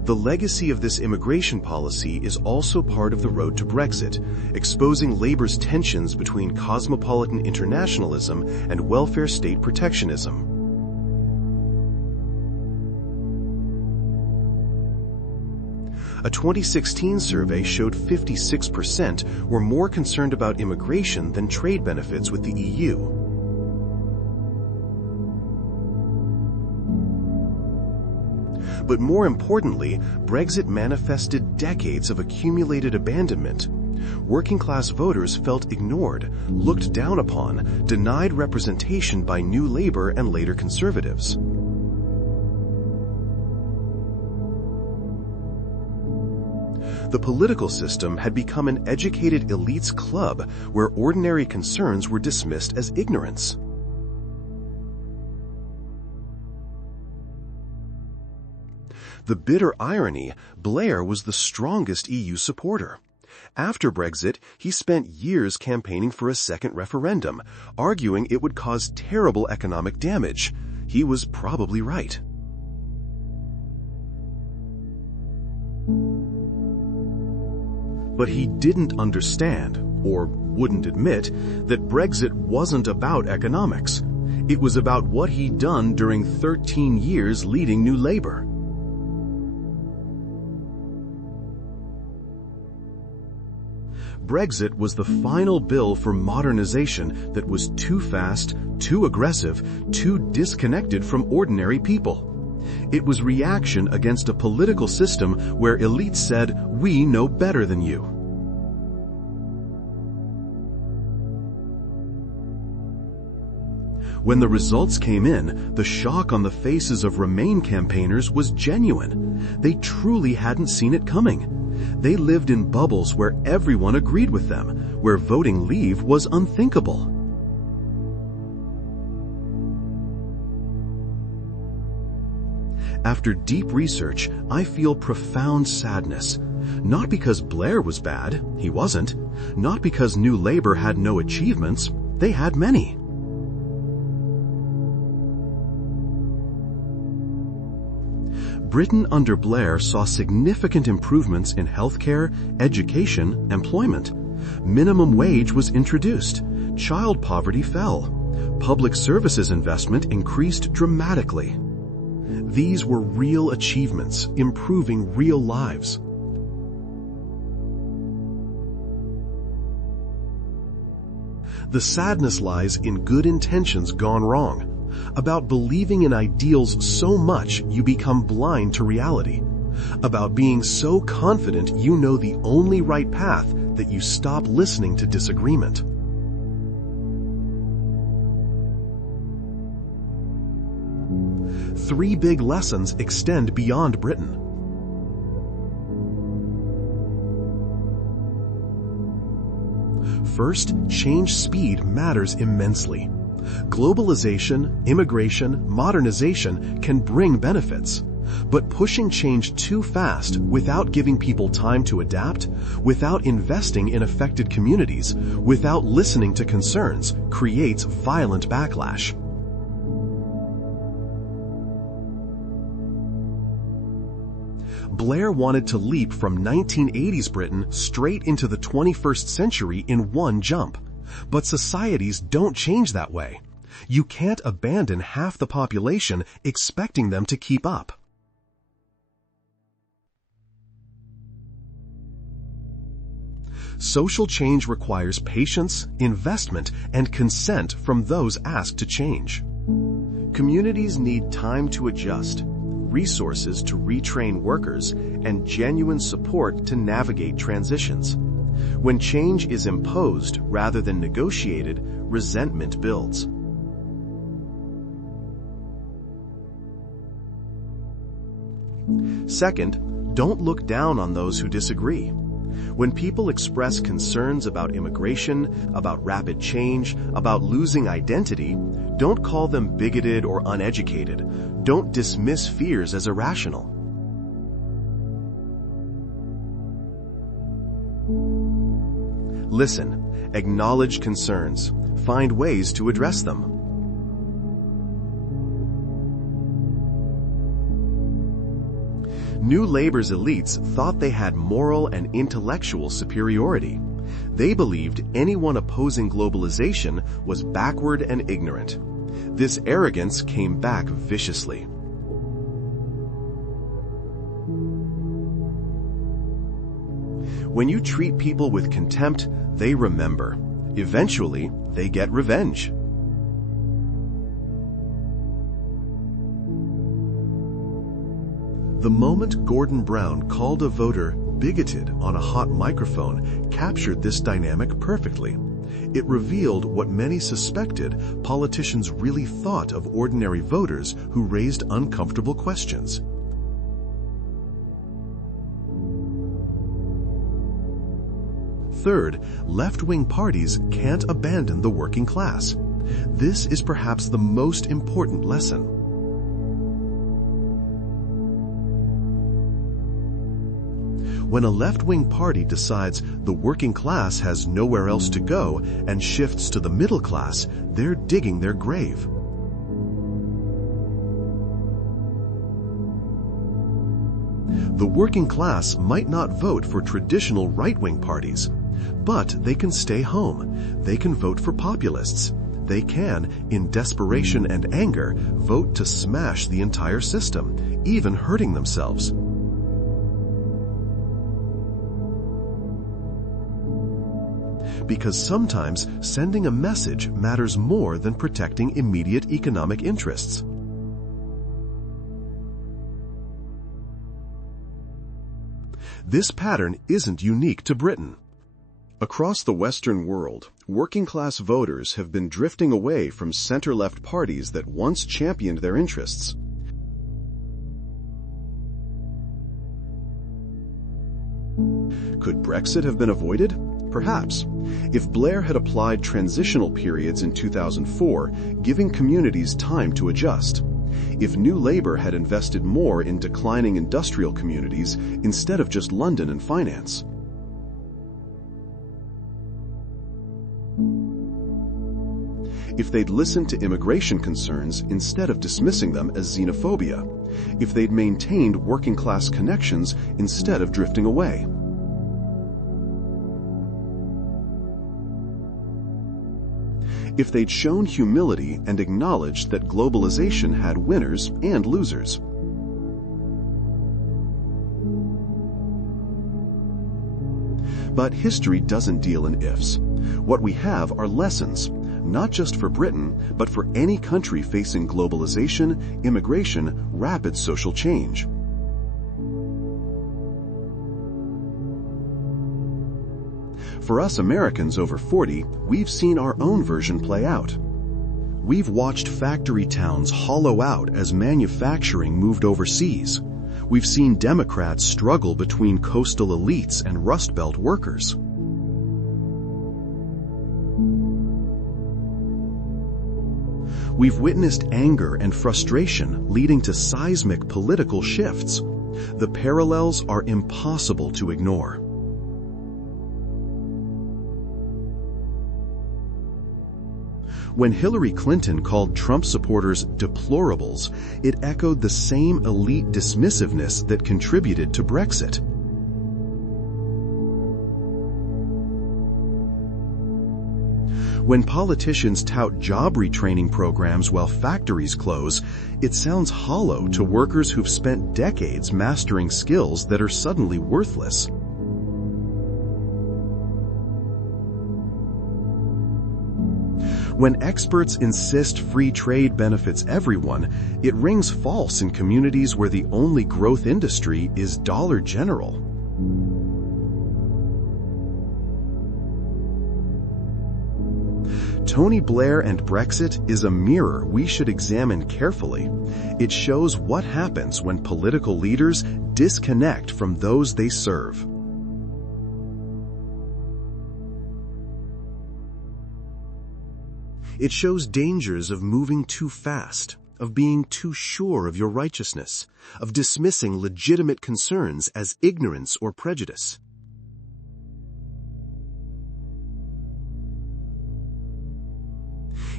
The legacy of this immigration policy is also part of the road to Brexit, exposing Labour's tensions between cosmopolitan internationalism and welfare state protectionism. A 2016 survey showed 56% were more concerned about immigration than trade benefits with the EU. But more importantly, Brexit manifested decades of accumulated abandonment. Working-class voters felt ignored, looked down upon, denied representation by New Labour and later Conservatives. The political system had become an educated elites club where ordinary concerns were dismissed as ignorance. The bitter irony, Blair was the strongest EU supporter. After Brexit, he spent years campaigning for a second referendum, arguing it would cause terrible economic damage. He was probably right. But he didn't understand, or wouldn't admit, that Brexit wasn't about economics. It was about what he'd done during 13 years leading New Labour. Brexit was the final bill for modernization that was too fast, too aggressive, too disconnected from ordinary people. It was reaction against a political system where elites said, "We know better than you." When the results came in, the shock on the faces of Remain campaigners was genuine. They truly hadn't seen it coming. They lived in bubbles where everyone agreed with them, where voting Leave was unthinkable. After deep research, I feel profound sadness. Not because Blair was bad, he wasn't. Not because New Labour had no achievements, they had many. Britain under Blair saw significant improvements in healthcare, education, employment. Minimum wage was introduced. Child poverty fell. Public services investment increased dramatically. These were real achievements, improving real lives. The sadness lies in good intentions gone wrong, about believing in ideals so much you become blind to reality, about being so confident you know the only right path that you stop listening to disagreement. Three big lessons extend beyond Britain. First, change speed matters immensely. Globalization, immigration, modernization can bring benefits. But pushing change too fast without giving people time to adapt, without investing in affected communities, without listening to concerns, creates violent backlash. Blair wanted to leap from 1980s Britain straight into the 21st century in one jump. But societies don't change that way. You can't abandon half the population expecting them to keep up. Social change requires patience, investment, and consent from those asked to change. Communities need time to adjust, resources to retrain workers, and genuine support to navigate transitions. When change is imposed rather than negotiated, resentment builds. Second, don't look down on those who disagree. When people express concerns about immigration, about rapid change, about losing identity, don't call them bigoted or uneducated. Don't dismiss fears as irrational. Listen, acknowledge concerns, find ways to address them. New Labour's elites thought they had moral and intellectual superiority. They believed anyone opposing globalization was backward and ignorant. This arrogance came back viciously. When you treat people with contempt, they remember. Eventually, they get revenge. The moment Gordon Brown called a voter bigoted on a hot microphone captured this dynamic perfectly. It revealed what many suspected politicians really thought of ordinary voters who raised uncomfortable questions. Third, left-wing parties can't abandon the working class. This is perhaps the most important lesson. When a left-wing party decides the working class has nowhere else to go and shifts to the middle class, they're digging their grave. The working class might not vote for traditional right-wing parties, but they can stay home. They can vote for populists. They can, in desperation and anger, vote to smash the entire system, even hurting themselves. Because sometimes sending a message matters more than protecting immediate economic interests. This pattern isn't unique to Britain. Across the Western world, working-class voters have been drifting away from center-left parties that once championed their interests. Could Brexit have been avoided? Perhaps. If Blair had applied transitional periods in 2004, giving communities time to adjust. If New Labour had invested more in declining industrial communities instead of just London and finance. If they'd listened to immigration concerns instead of dismissing them as xenophobia. If they'd maintained working-class connections instead of drifting away. If they'd shown humility and acknowledged that globalization had winners and losers. But history doesn't deal in ifs. What we have are lessons, not just for Britain, but for any country facing globalization, immigration, rapid social change. For us Americans over 40, we've seen our own version play out. We've watched factory towns hollow out as manufacturing moved overseas. We've seen Democrats struggle between coastal elites and Rust Belt workers. We've witnessed anger and frustration leading to seismic political shifts. The parallels are impossible to ignore. When Hillary Clinton called Trump supporters deplorables, it echoed the same elite dismissiveness that contributed to Brexit. When politicians tout job retraining programs while factories close, it sounds hollow to workers who've spent decades mastering skills that are suddenly worthless. When experts insist free trade benefits everyone, it rings false in communities where the only growth industry is Dollar General. Tony Blair and Brexit is a mirror we should examine carefully. It shows what happens when political leaders disconnect from those they serve. It shows dangers of moving too fast, of being too sure of your righteousness, of dismissing legitimate concerns as ignorance or prejudice.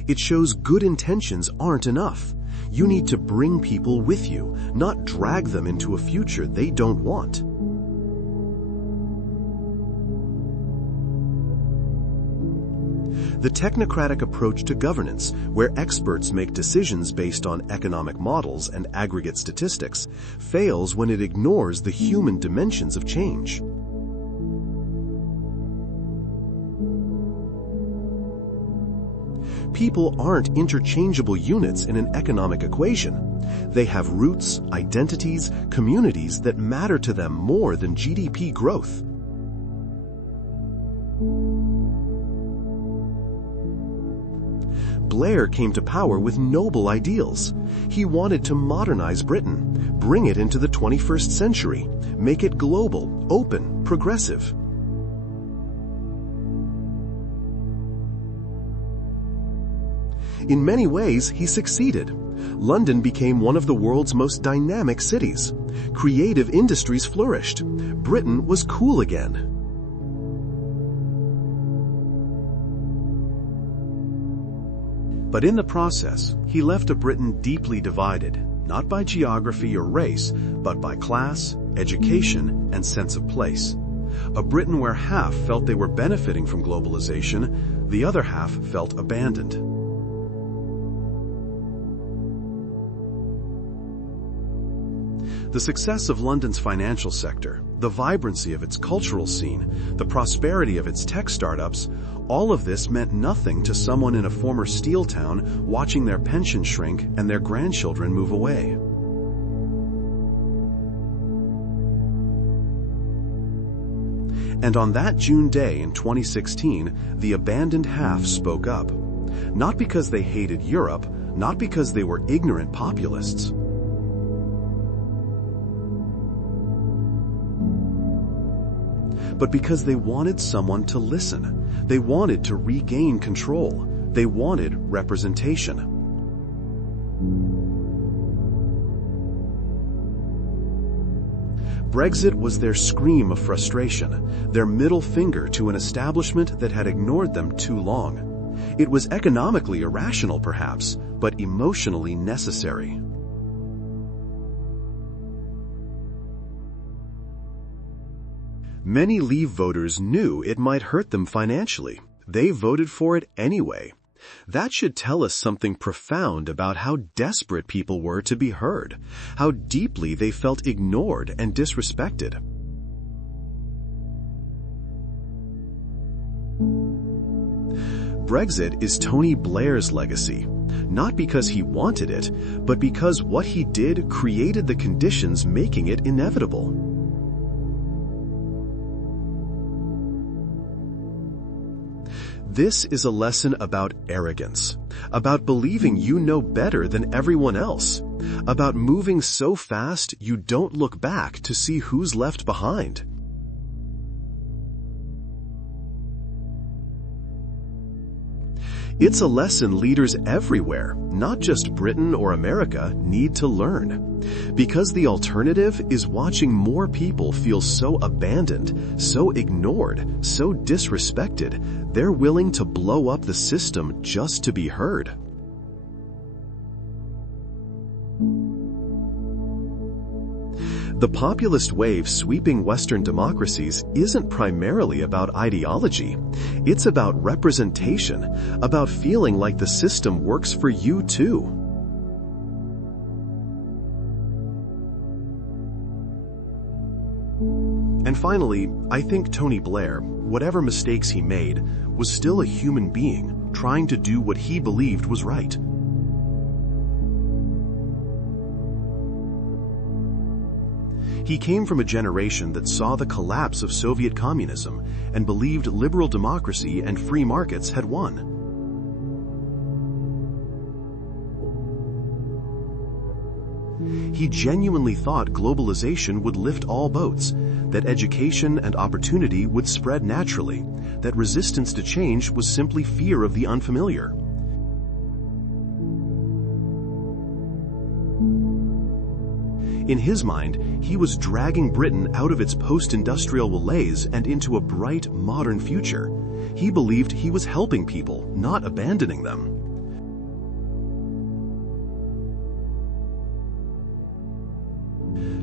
It shows good intentions aren't enough. You need to bring people with you, not drag them into a future they don't want. The technocratic approach to governance, where experts make decisions based on economic models and aggregate statistics, fails when it ignores the human dimensions of change. People aren't interchangeable units in an economic equation. They have roots, identities, communities that matter to them more than GDP growth. Blair came to power with noble ideals. He wanted to modernize Britain, bring it into the 21st century, make it global, open, progressive. In many ways, he succeeded. London became one of the world's most dynamic cities. Creative industries flourished. Britain was cool again. But in the process, he left a Britain deeply divided, not by geography or race, but by class, education, and sense of place. A Britain where half felt they were benefiting from globalization, the other half felt abandoned. The success of London's financial sector, the vibrancy of its cultural scene, the prosperity of its tech startups, all of this meant nothing to someone in a former steel town watching their pension shrink and their grandchildren move away. And on that June day in 2016, the abandoned half spoke up. Not because they hated Europe, not because they were ignorant populists. But because they wanted someone to listen. They wanted to regain control. They wanted representation. Brexit was their scream of frustration, their middle finger to an establishment that had ignored them too long. It was economically irrational, perhaps, but emotionally necessary. Many Leave voters knew it might hurt them financially. They voted for it anyway. That should tell us something profound about how desperate people were to be heard, how deeply they felt ignored and disrespected. Brexit is Tony Blair's legacy, not because he wanted it, but because what he did created the conditions making it inevitable. This is a lesson about arrogance, about believing you know better than everyone else, about moving so fast you don't look back to see who's left behind. It's a lesson leaders everywhere, not just Britain or America, need to learn. Because the alternative is watching more people feel so abandoned, so ignored, so disrespected, they're willing to blow up the system just to be heard. The populist wave sweeping Western democracies isn't primarily about ideology. It's about representation, about feeling like the system works for you too. And finally, I think Tony Blair, whatever mistakes he made, was still a human being trying to do what he believed was right. He came from a generation that saw the collapse of Soviet communism and believed liberal democracy and free markets had won. He genuinely thought globalization would lift all boats, that education and opportunity would spread naturally, that resistance to change was simply fear of the unfamiliar. In his mind, he was dragging Britain out of its post-industrial malaise and into a bright, modern future. He believed he was helping people, not abandoning them.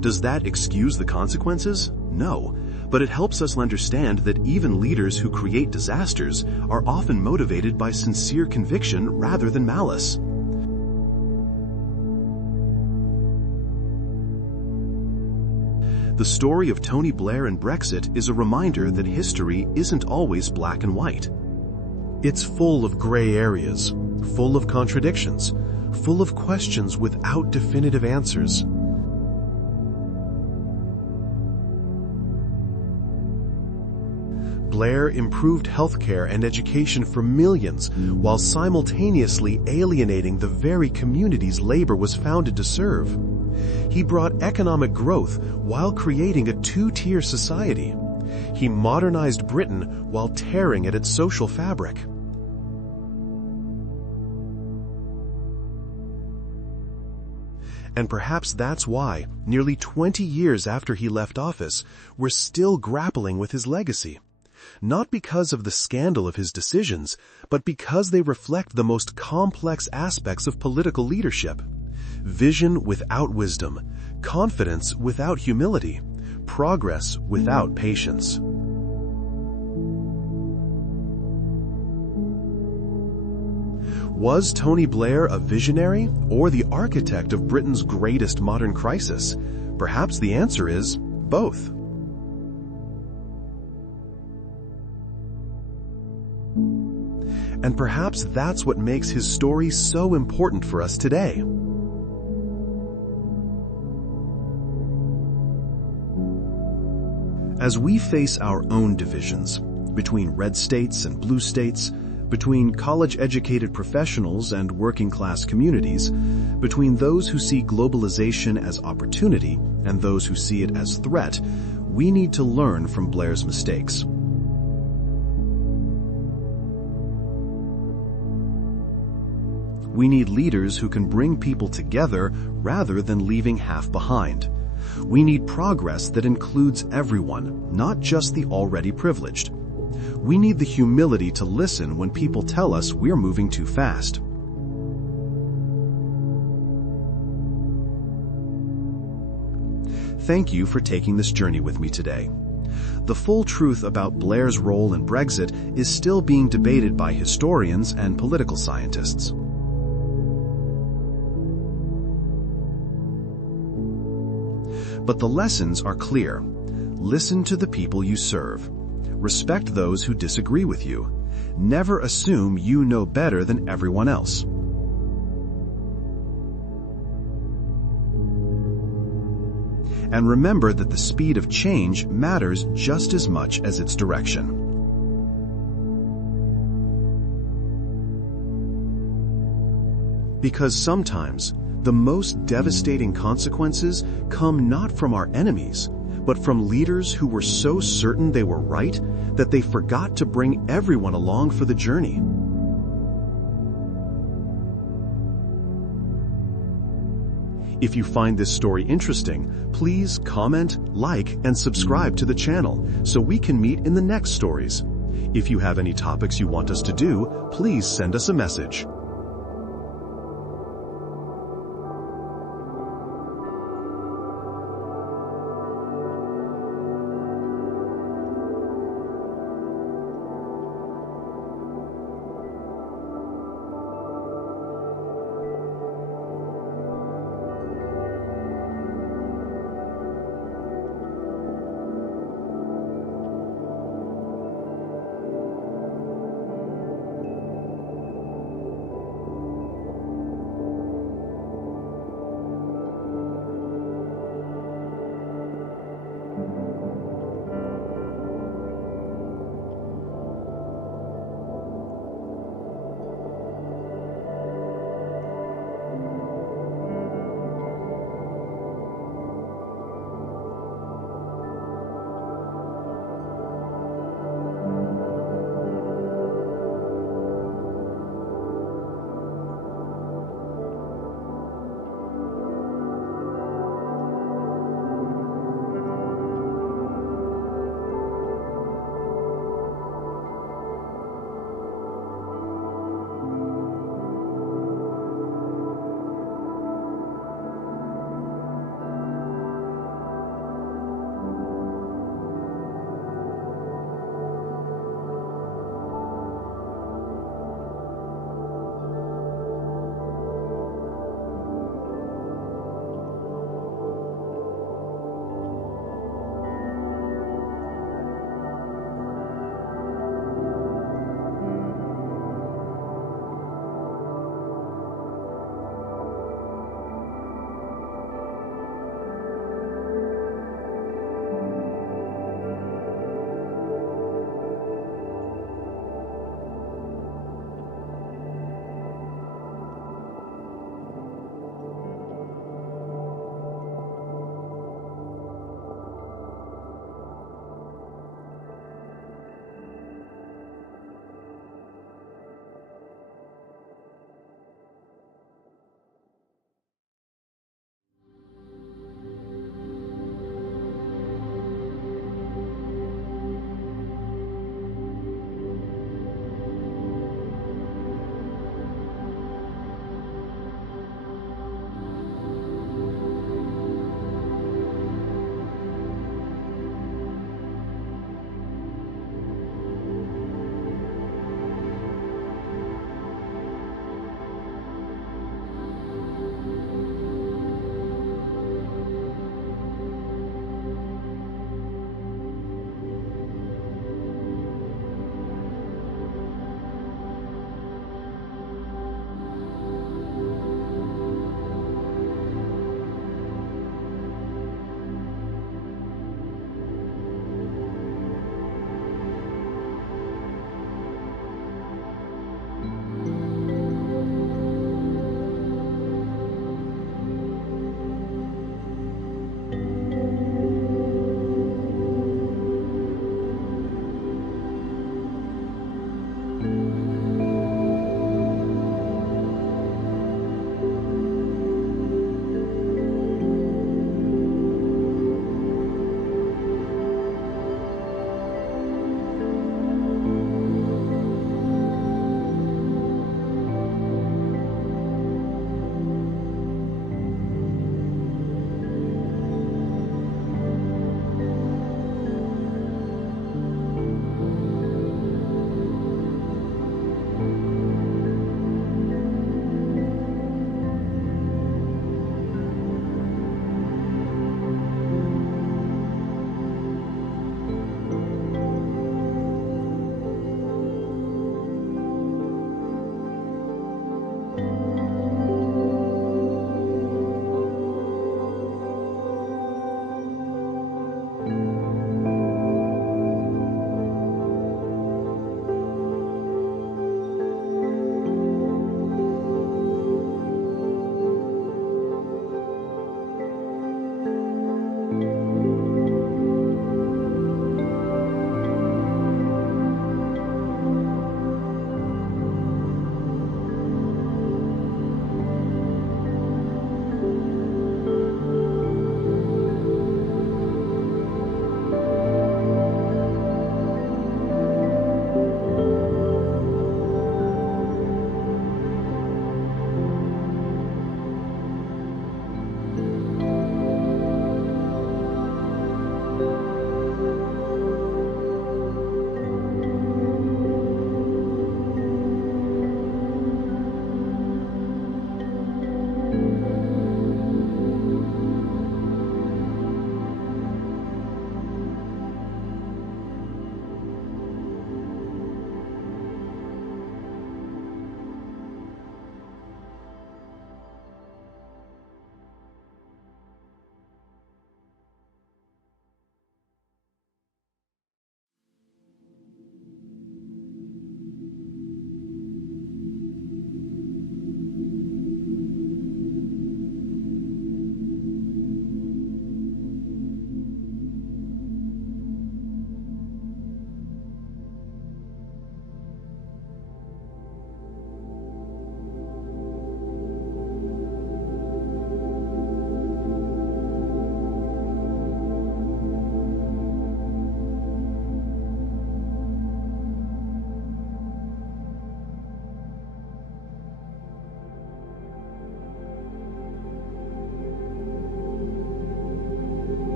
Does that excuse the consequences? No, but it helps us understand that even leaders who create disasters are often motivated by sincere conviction rather than malice. The story of Tony Blair and Brexit is a reminder that history isn't always black and white. It's full of gray areas, full of contradictions, full of questions without definitive answers. Blair improved healthcare and education for millions while simultaneously alienating the very communities labor was founded to serve. He brought economic growth while creating a two-tier society. He modernized Britain while tearing at its social fabric. And perhaps that's why, nearly 20 years after he left office, we're still grappling with his legacy. Not because of the scandal of his decisions, but because they reflect the most complex aspects of political leadership. Vision without wisdom, confidence without humility, progress without patience. Was Tony Blair a visionary or the architect of Britain's greatest modern crisis? Perhaps the answer is both. And perhaps that's what makes his story so important for us today. As we face our own divisions between red states and blue states, between college-educated professionals and working-class communities, between those who see globalization as opportunity and those who see it as threat, we need to learn from Blair's mistakes. We need leaders who can bring people together rather than leaving half behind. We need progress that includes everyone, not just the already privileged. We need the humility to listen when people tell us we're moving too fast. Thank you for taking this journey with me today. The full truth about Blair's role in Brexit is still being debated by historians and political scientists. But the lessons are clear. Listen to the people you serve. Respect those who disagree with you. Never assume you know better than everyone else. And remember that the speed of change matters just as much as its direction. Because sometimes, the most devastating consequences come not from our enemies, but from leaders who were so certain they were right that they forgot to bring everyone along for the journey. If you find this story interesting, please comment, like, and subscribe to the channel so we can meet in the next stories. If you have any topics you want us to do, please send us a message.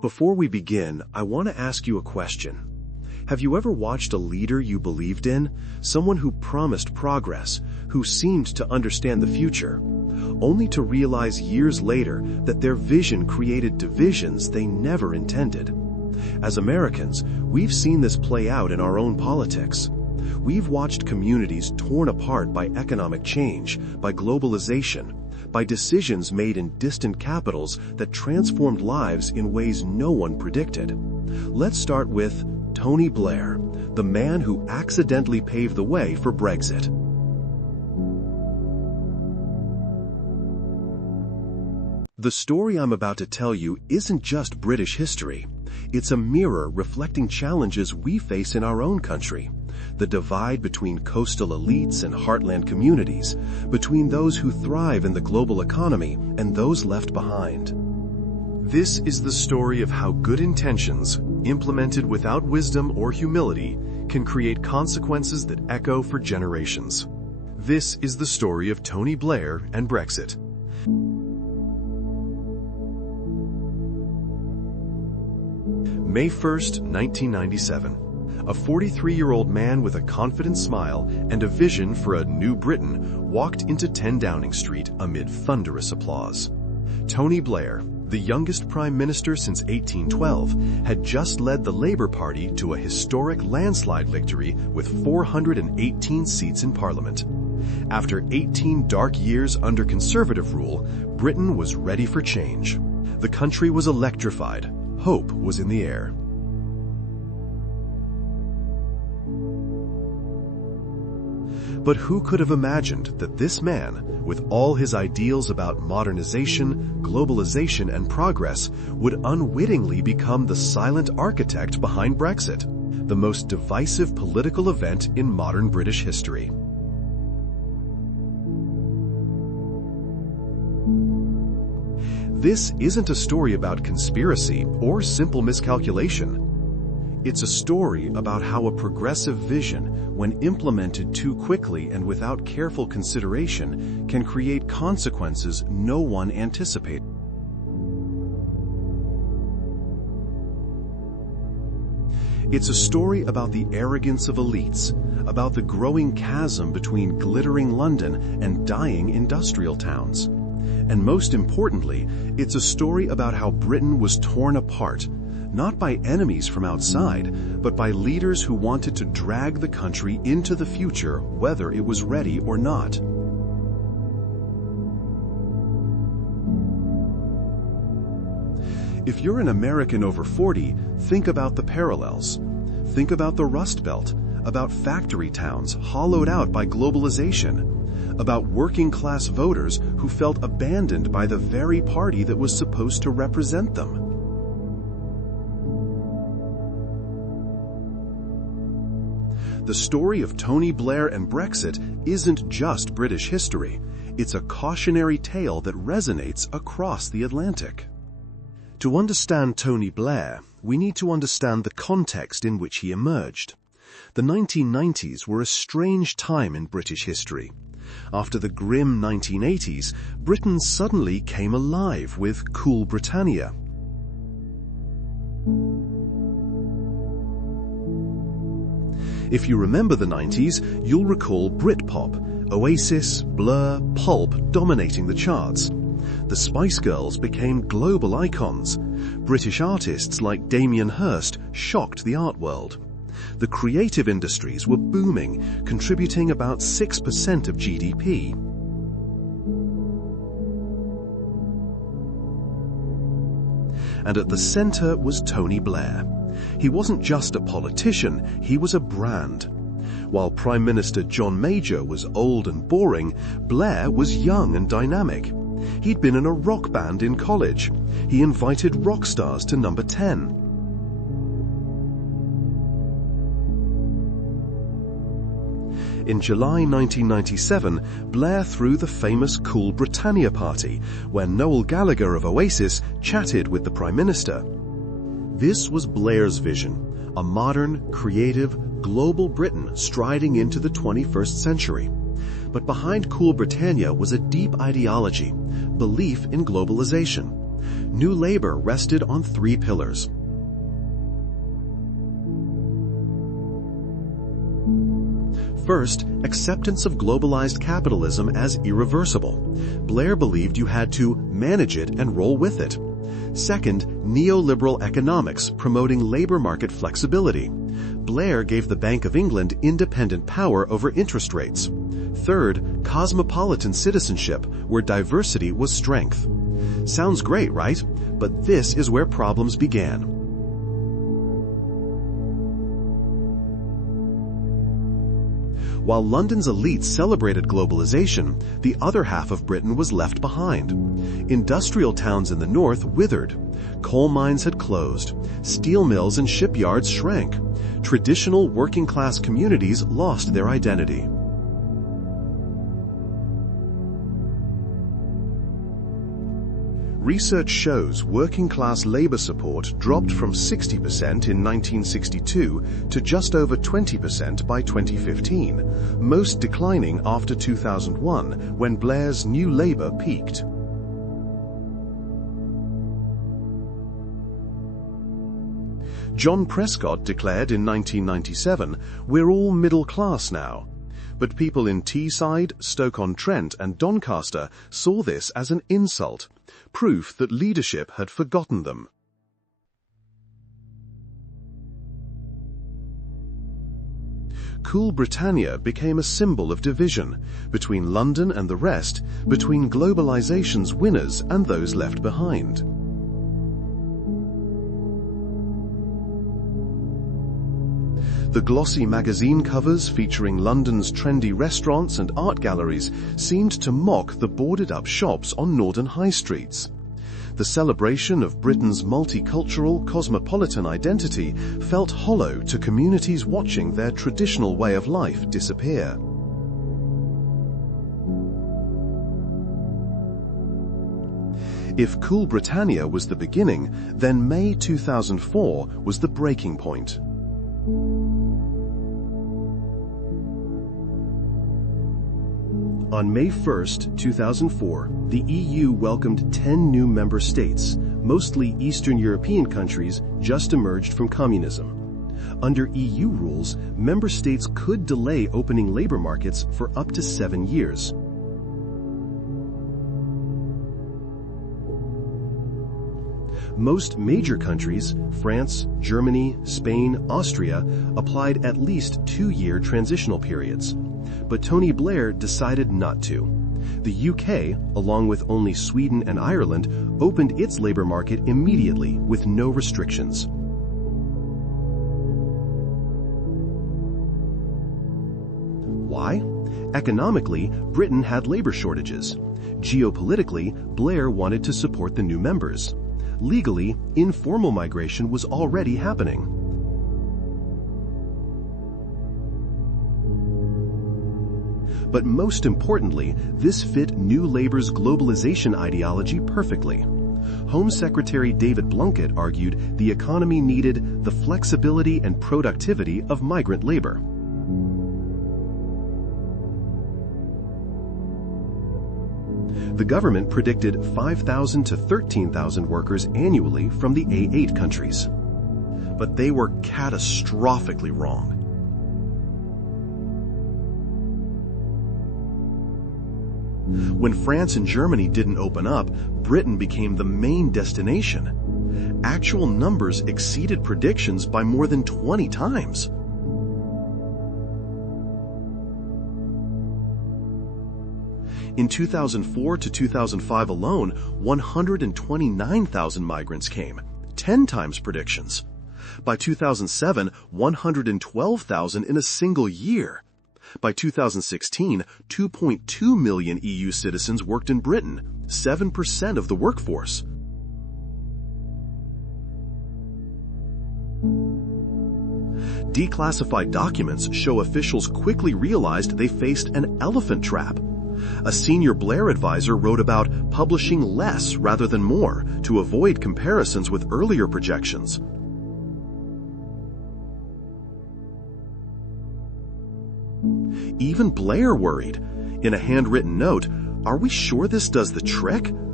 Before we begin, I want to ask you a question. Have you ever watched a leader you believed in, someone who promised progress, who seemed to understand the future, only to realize years later that their vision created divisions they never intended? As Americans, we've seen this play out in our own politics. We've watched communities torn apart by economic change, by globalization, by decisions made in distant capitals that transformed lives in ways no one predicted. Let's start with Tony Blair, the man who accidentally paved the way for Brexit. The story I'm about to tell you isn't just British history. It's a mirror reflecting challenges we face in our own country. The divide between coastal elites and heartland communities, between those who thrive in the global economy and those left behind. This is the story of how good intentions, implemented without wisdom or humility, can create consequences that echo for generations. This is the story of Tony Blair and Brexit. May 1st, 1997. A 43-year-old man with a confident smile and a vision for a new Britain walked into 10 Downing Street amid thunderous applause. Tony Blair, the youngest prime minister since 1812, had just led the Labour Party to a historic landslide victory with 418 seats in Parliament. After 18 dark years under Conservative rule, Britain was ready for change. The country was electrified. Hope was in the air. But who could have imagined that this man, with all his ideals about modernization, globalization, and progress, would unwittingly become the silent architect behind Brexit, the most divisive political event in modern British history? This isn't a story about conspiracy or simple miscalculation. It's a story about how a progressive vision, when implemented too quickly and without careful consideration, can create consequences no one anticipated. It's a story about the arrogance of elites, about the growing chasm between glittering London and dying industrial towns. And most importantly, it's a story about how Britain was torn apart, not by enemies from outside, but by leaders who wanted to drag the country into the future, whether it was ready or not. If you're an American over 40, think about the parallels. Think about the Rust Belt, about factory towns hollowed out by globalization, about working-class voters who felt abandoned by the very party that was supposed to represent them. The story of Tony Blair and Brexit isn't just British history. It's a cautionary tale that resonates across the Atlantic. To understand Tony Blair, we need to understand the context in which he emerged. The 1990s were a strange time in British history. After the grim 1980s, Britain suddenly came alive with Cool Britannia. If you remember the 90s, you'll recall Britpop, Oasis, Blur, Pulp dominating the charts. The Spice Girls became global icons. British artists like Damien Hirst shocked the art world. The creative industries were booming, contributing about 6% of GDP. And at the center was Tony Blair. He wasn't just a politician, he was a brand. While Prime Minister John Major was old and boring, Blair was young and dynamic. He'd been in a rock band in college. He invited rock stars to number 10. In July 1997, Blair threw the famous Cool Britannia party, where Noel Gallagher of Oasis chatted with the Prime Minister. This was Blair's vision, a modern, creative, global Britain striding into the 21st century. But behind Cool Britannia was a deep ideology, belief in globalization. New Labour rested on three pillars. First, acceptance of globalized capitalism as irreversible. Blair believed you had to manage it and roll with it. Second, neoliberal economics promoting labor market flexibility. Blair gave the Bank of England independent power over interest rates. Third, cosmopolitan citizenship, where diversity was strength. Sounds great, right? But this is where problems began. While London's elites celebrated globalization, the other half of Britain was left behind. Industrial towns in the north withered. Coal mines had closed. Steel mills and shipyards shrank. Traditional working-class communities lost their identity. Research shows working-class labor support dropped from 60% in 1962 to just over 20% by 2015, most declining after 2001, when Blair's New Labour peaked. John Prescott declared in 1997, "We're all middle class now." But people in Teesside, Stoke-on-Trent and Doncaster saw this as an insult, proof that leadership had forgotten them. Cool Britannia became a symbol of division between London and the rest, between globalization's winners and those left behind. The glossy magazine covers featuring London's trendy restaurants and art galleries seemed to mock the boarded-up shops on northern high streets. The celebration of Britain's multicultural, cosmopolitan identity felt hollow to communities watching their traditional way of life disappear. If Cool Britannia was the beginning, then May 2004 was the breaking point. On May 1, 2004, the EU welcomed 10 new member states, mostly Eastern European countries just emerged from communism. Under EU rules, member states could delay opening labor markets for up to 7 years. Most major countries, France, Germany, Spain, Austria, applied at least 2-year transitional periods. But Tony Blair decided not to. The UK, along with only Sweden and Ireland, opened its labor market immediately with no restrictions. Why? Economically, Britain had labor shortages. Geopolitically, Blair wanted to support the new members. Legally, informal migration was already happening. But most importantly, this fit New Labour's globalization ideology perfectly. Home Secretary David Blunkett argued the economy needed the flexibility and productivity of migrant labor. The government predicted 5,000 to 13,000 workers annually from the A8 countries. But they were catastrophically wrong. When France and Germany didn't open up, Britain became the main destination. Actual numbers exceeded predictions by more than 20 times. In 2004 to 2005 alone, 129,000 migrants came, 10 times predictions. By 2007, 112,000 in a single year. By 2016, 2.2 million EU citizens worked in Britain, 7% of the workforce. Declassified documents show officials quickly realized they faced an elephant trap. A senior Blair advisor wrote about publishing less rather than more to avoid comparisons with earlier projections. Even Blair worried. In a handwritten note, "Are we sure this does the trick?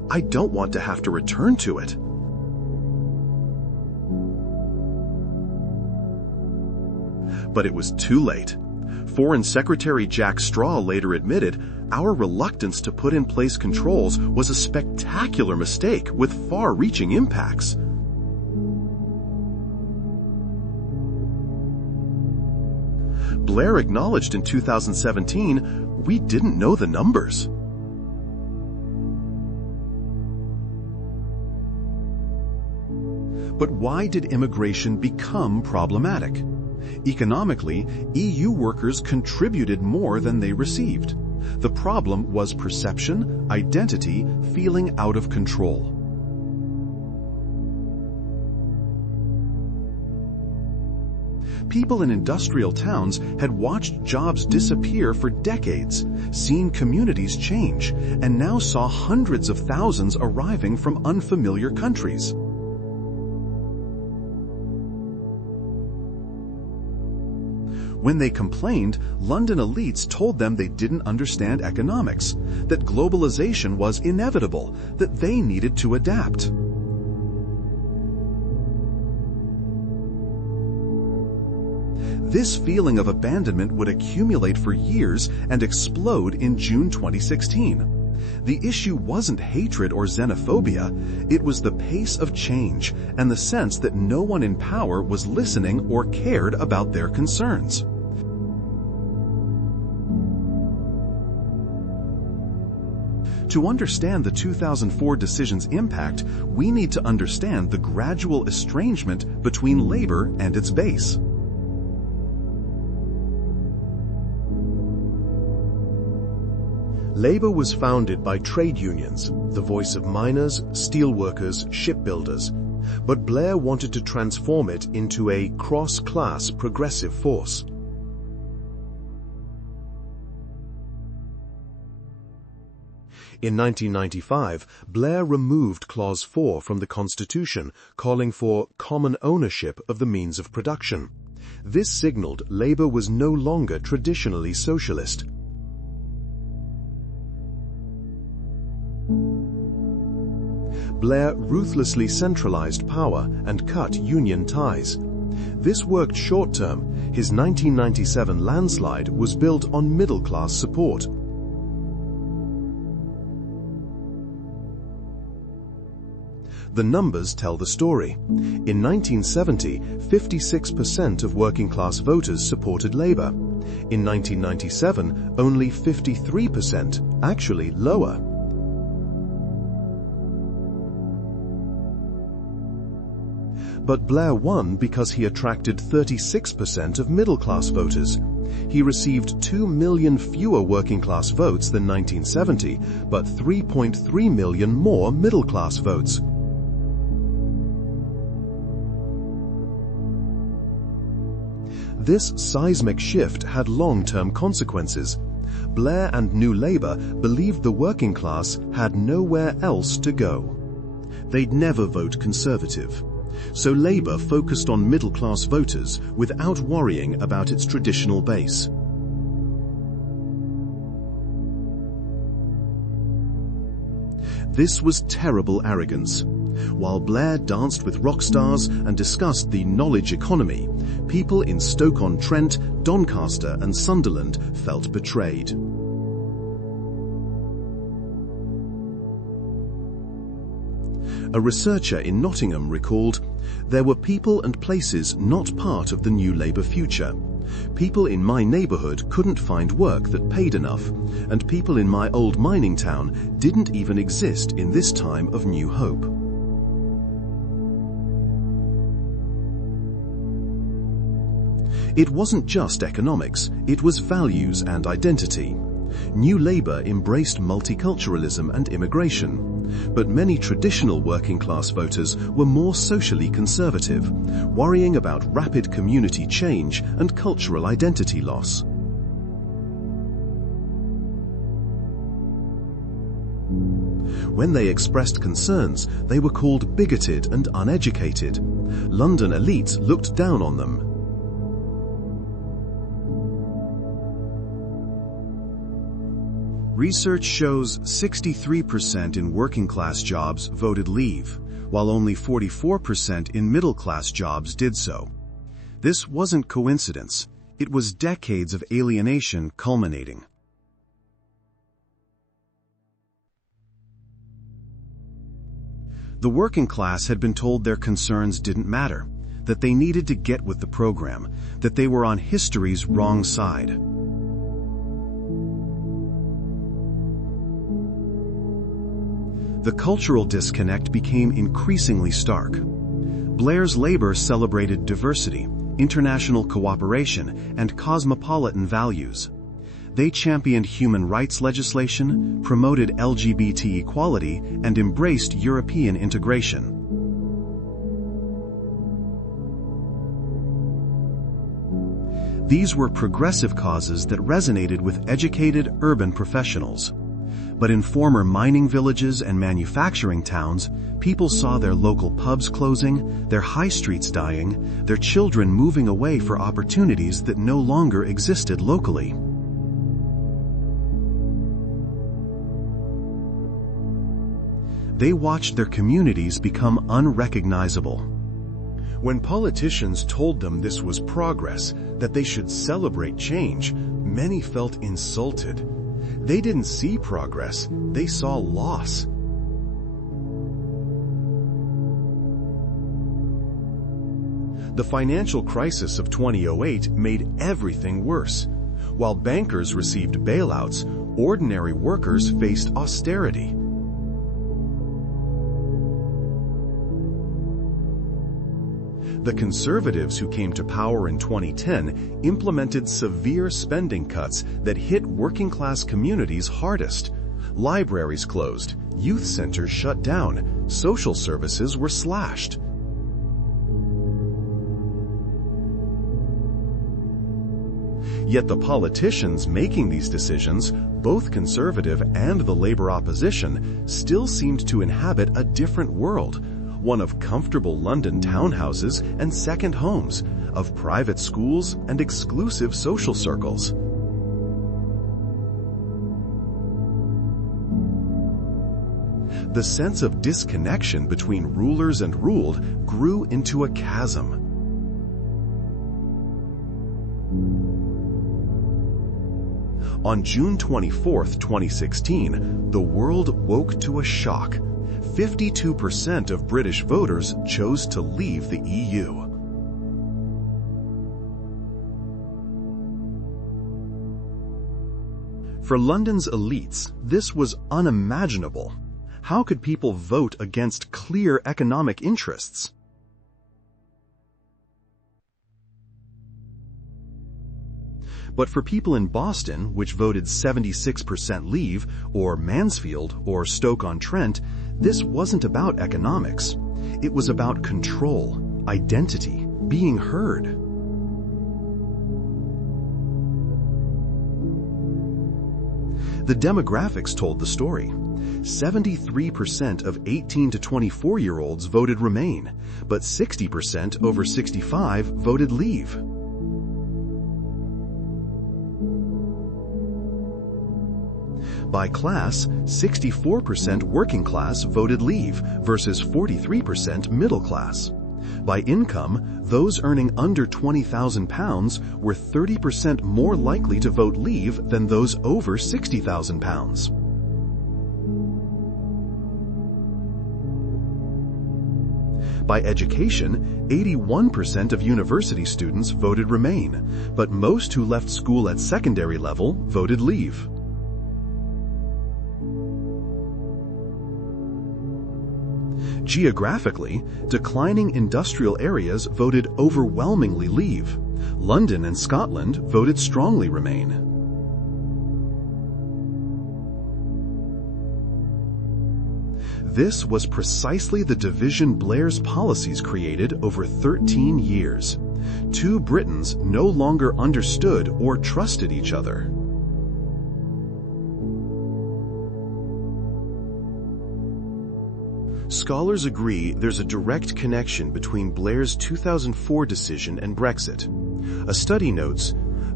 I don't want to have to return to it. But it was too late. Foreign Secretary Jack Straw later admitted, our reluctance to put in place controls was a spectacular mistake with far-reaching impacts. Blair acknowledged in 2017, we didn't know the numbers. But why did immigration become problematic? Economically, EU workers contributed more than they received. The problem was perception, identity, feeling out of control. People in industrial towns had watched jobs disappear for decades, seen communities change, and now saw hundreds of thousands arriving from unfamiliar countries. When they complained, London elites told them they didn't understand economics, that globalization was inevitable, that they needed to adapt. This feeling of abandonment would accumulate for years and explode in June 2016. The issue wasn't hatred or xenophobia, it was the pace of change and the sense that no one in power was listening or cared about their concerns. To understand the 2004 decision's impact, we need to understand the gradual estrangement between labor and its base. Labour was founded by trade unions, the voice of miners, steelworkers, shipbuilders, but Blair wanted to transform it into a cross-class progressive force. In 1995, Blair removed Clause 4 from the Constitution, calling for common ownership of the means of production. This signalled Labour was no longer traditionally socialist. Blair ruthlessly centralized power and cut union ties. This worked short-term. His 1997 landslide was built on middle-class support. The numbers tell the story. In 1970, 56% of working-class voters supported Labour. In 1997, only 53%, actually lower. But Blair won because he attracted 36% of middle-class voters. He received 2 million fewer working-class votes than 1970, but 3.3 million more middle-class votes. This seismic shift had long-term consequences. Blair and New Labour believed the working class had nowhere else to go. They'd never vote Conservative. So Labour focused on middle-class voters without worrying about its traditional base. This was terrible arrogance. While Blair danced with rock stars and discussed the knowledge economy, people in Stoke-on-Trent, Doncaster and Sunderland felt betrayed. A researcher in Nottingham recalled, "There were people and places not part of the New Labour future. People in my neighbourhood couldn't find work that paid enough, and people in my old mining town didn't even exist in this time of new hope." It wasn't just economics, it was values and identity. New Labour embraced multiculturalism and immigration, but many traditional working-class voters were more socially conservative, worrying about rapid community change and cultural identity loss. When they expressed concerns, they were called bigoted and uneducated. London elites looked down on them. Research shows 63% in working-class jobs voted leave, while only 44% in middle-class jobs did so. This wasn't coincidence. It was decades of alienation culminating. The working class had been told their concerns didn't matter, that they needed to get with the program, that they were on history's wrong side. The cultural disconnect became increasingly stark. Blair's labor celebrated diversity, international cooperation, and cosmopolitan values. They championed human rights legislation, promoted LGBT equality, and embraced European integration. These were progressive causes that resonated with educated urban professionals. But in former mining villages and manufacturing towns, people saw their local pubs closing, their high streets dying, their children moving away for opportunities that no longer existed locally. They watched their communities become unrecognizable. When politicians told them this was progress, that they should celebrate change, many felt insulted. They didn't see progress, they saw loss. The financial crisis of 2008 made everything worse. While bankers received bailouts, ordinary workers faced austerity. The conservatives who came to power in 2010 implemented severe spending cuts that hit working-class communities hardest. Libraries closed, youth centers shut down, social services were slashed. Yet the politicians making these decisions, both conservative and the labor opposition, still seemed to inhabit a different world. One of comfortable London townhouses and second homes, of private schools and exclusive social circles. The sense of disconnection between rulers and ruled grew into a chasm. On June 24, 2016, the world woke to a shock. 52% of British voters chose to leave the EU. For London's elites, this was unimaginable. How could people vote against clear economic interests? But for people in Boston, which voted 76% leave, or Mansfield, or Stoke-on-Trent, this wasn't about economics. It was about control, identity, being heard. The demographics told the story. 73% of 18 to 24-year-olds voted Remain, but 60% over 65 voted Leave. By class, 64% working class voted Leave versus 43% middle class. By income, those earning under £20,000 were 30% more likely to vote Leave than those over £60,000. By education, 81% of university students voted Remain, but most who left school at secondary level voted Leave. Geographically, declining industrial areas voted overwhelmingly Leave. London and Scotland voted strongly Remain. This was precisely the division Blair's policies created over 13 years. Two Britons no longer understood or trusted each other. Scholars agree there's a direct connection between Blair's 2004 decision and Brexit. A study notes,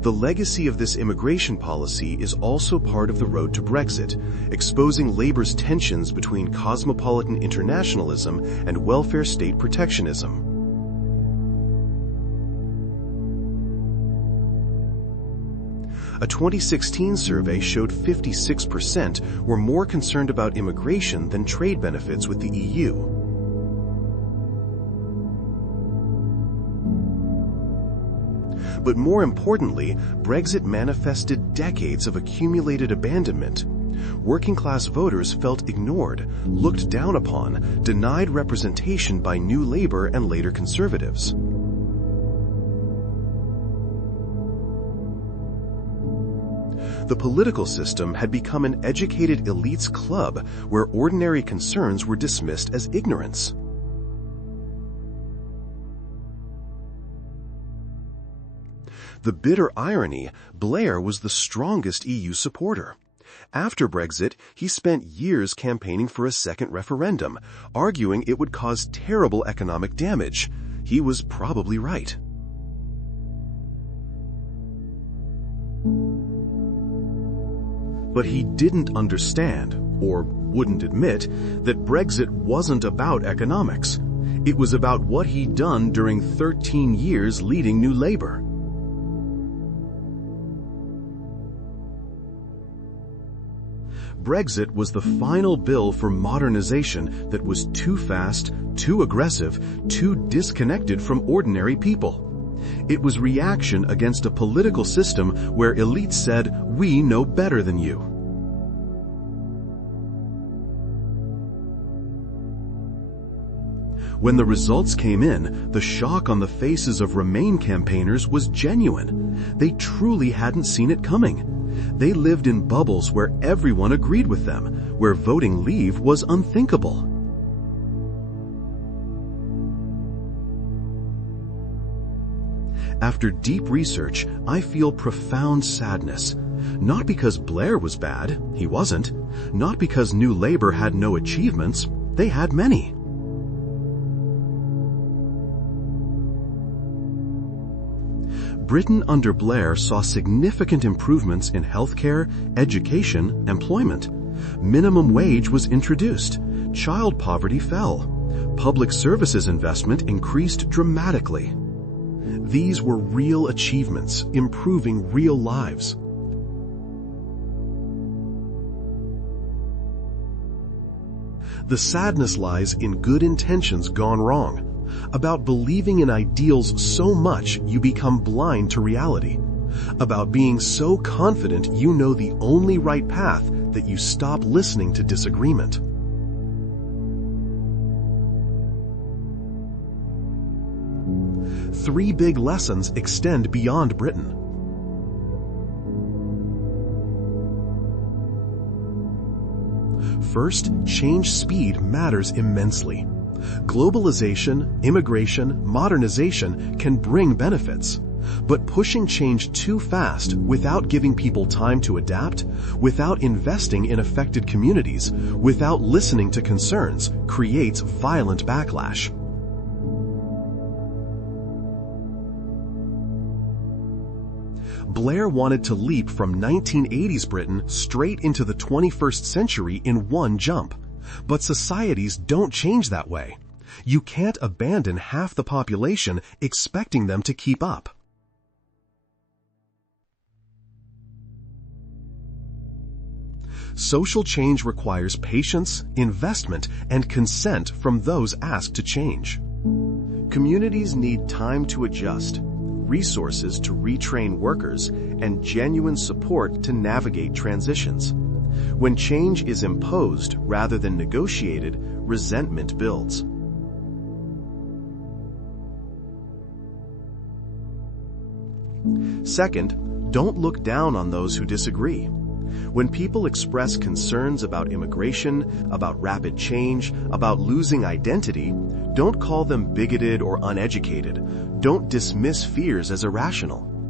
The legacy of this immigration policy is also part of the road to Brexit, exposing Labour's tensions between cosmopolitan internationalism and welfare state protectionism. A 2016 survey showed 56% were more concerned about immigration than trade benefits with the EU. But more importantly, Brexit manifested decades of accumulated abandonment. Working-class voters felt ignored, looked down upon, denied representation by New Labour and later Conservatives. The political system had become an educated elite's club where ordinary concerns were dismissed as ignorance. The bitter irony, Blair was the strongest EU supporter. After Brexit, he spent years campaigning for a second referendum, arguing it would cause terrible economic damage. He was probably right. But he didn't understand, or wouldn't admit, that Brexit wasn't about economics. It was about what he'd done during 13 years leading New Labour. Brexit was the final bill for modernization that was too fast, too aggressive, too disconnected from ordinary people. It was reaction against a political system where elites said, "We know better than you." When the results came in, the shock on the faces of Remain campaigners was genuine. They truly hadn't seen it coming. They lived in bubbles where everyone agreed with them, where voting Leave was unthinkable. After deep research, I feel profound sadness. Not because Blair was bad, he wasn't. Not because New Labour had no achievements, they had many. Britain under Blair saw significant improvements in healthcare, education, employment. Minimum wage was introduced. Child poverty fell. Public services investment increased dramatically. These were real achievements, improving real lives. The sadness lies in good intentions gone wrong, about believing in ideals so much you become blind to reality, about being so confident you know the only right path that you stop listening to disagreement. Three big lessons extend beyond Britain. First, change speed matters immensely. Globalization, immigration, modernization can bring benefits. But pushing change too fast without giving people time to adapt, without investing in affected communities, without listening to concerns, creates violent backlash. Blair wanted to leap from 1980s Britain straight into the 21st century in one jump. But societies don't change that way. You can't abandon half the population expecting them to keep up. Social change requires patience, investment, and consent from those asked to change. Communities need time to adjust, resources to retrain workers, and genuine support to navigate transitions. When change is imposed rather than negotiated, resentment builds. Second, don't look down on those who disagree. When people express concerns about immigration, about rapid change, about losing identity, don't call them bigoted or uneducated. Don't dismiss fears as irrational.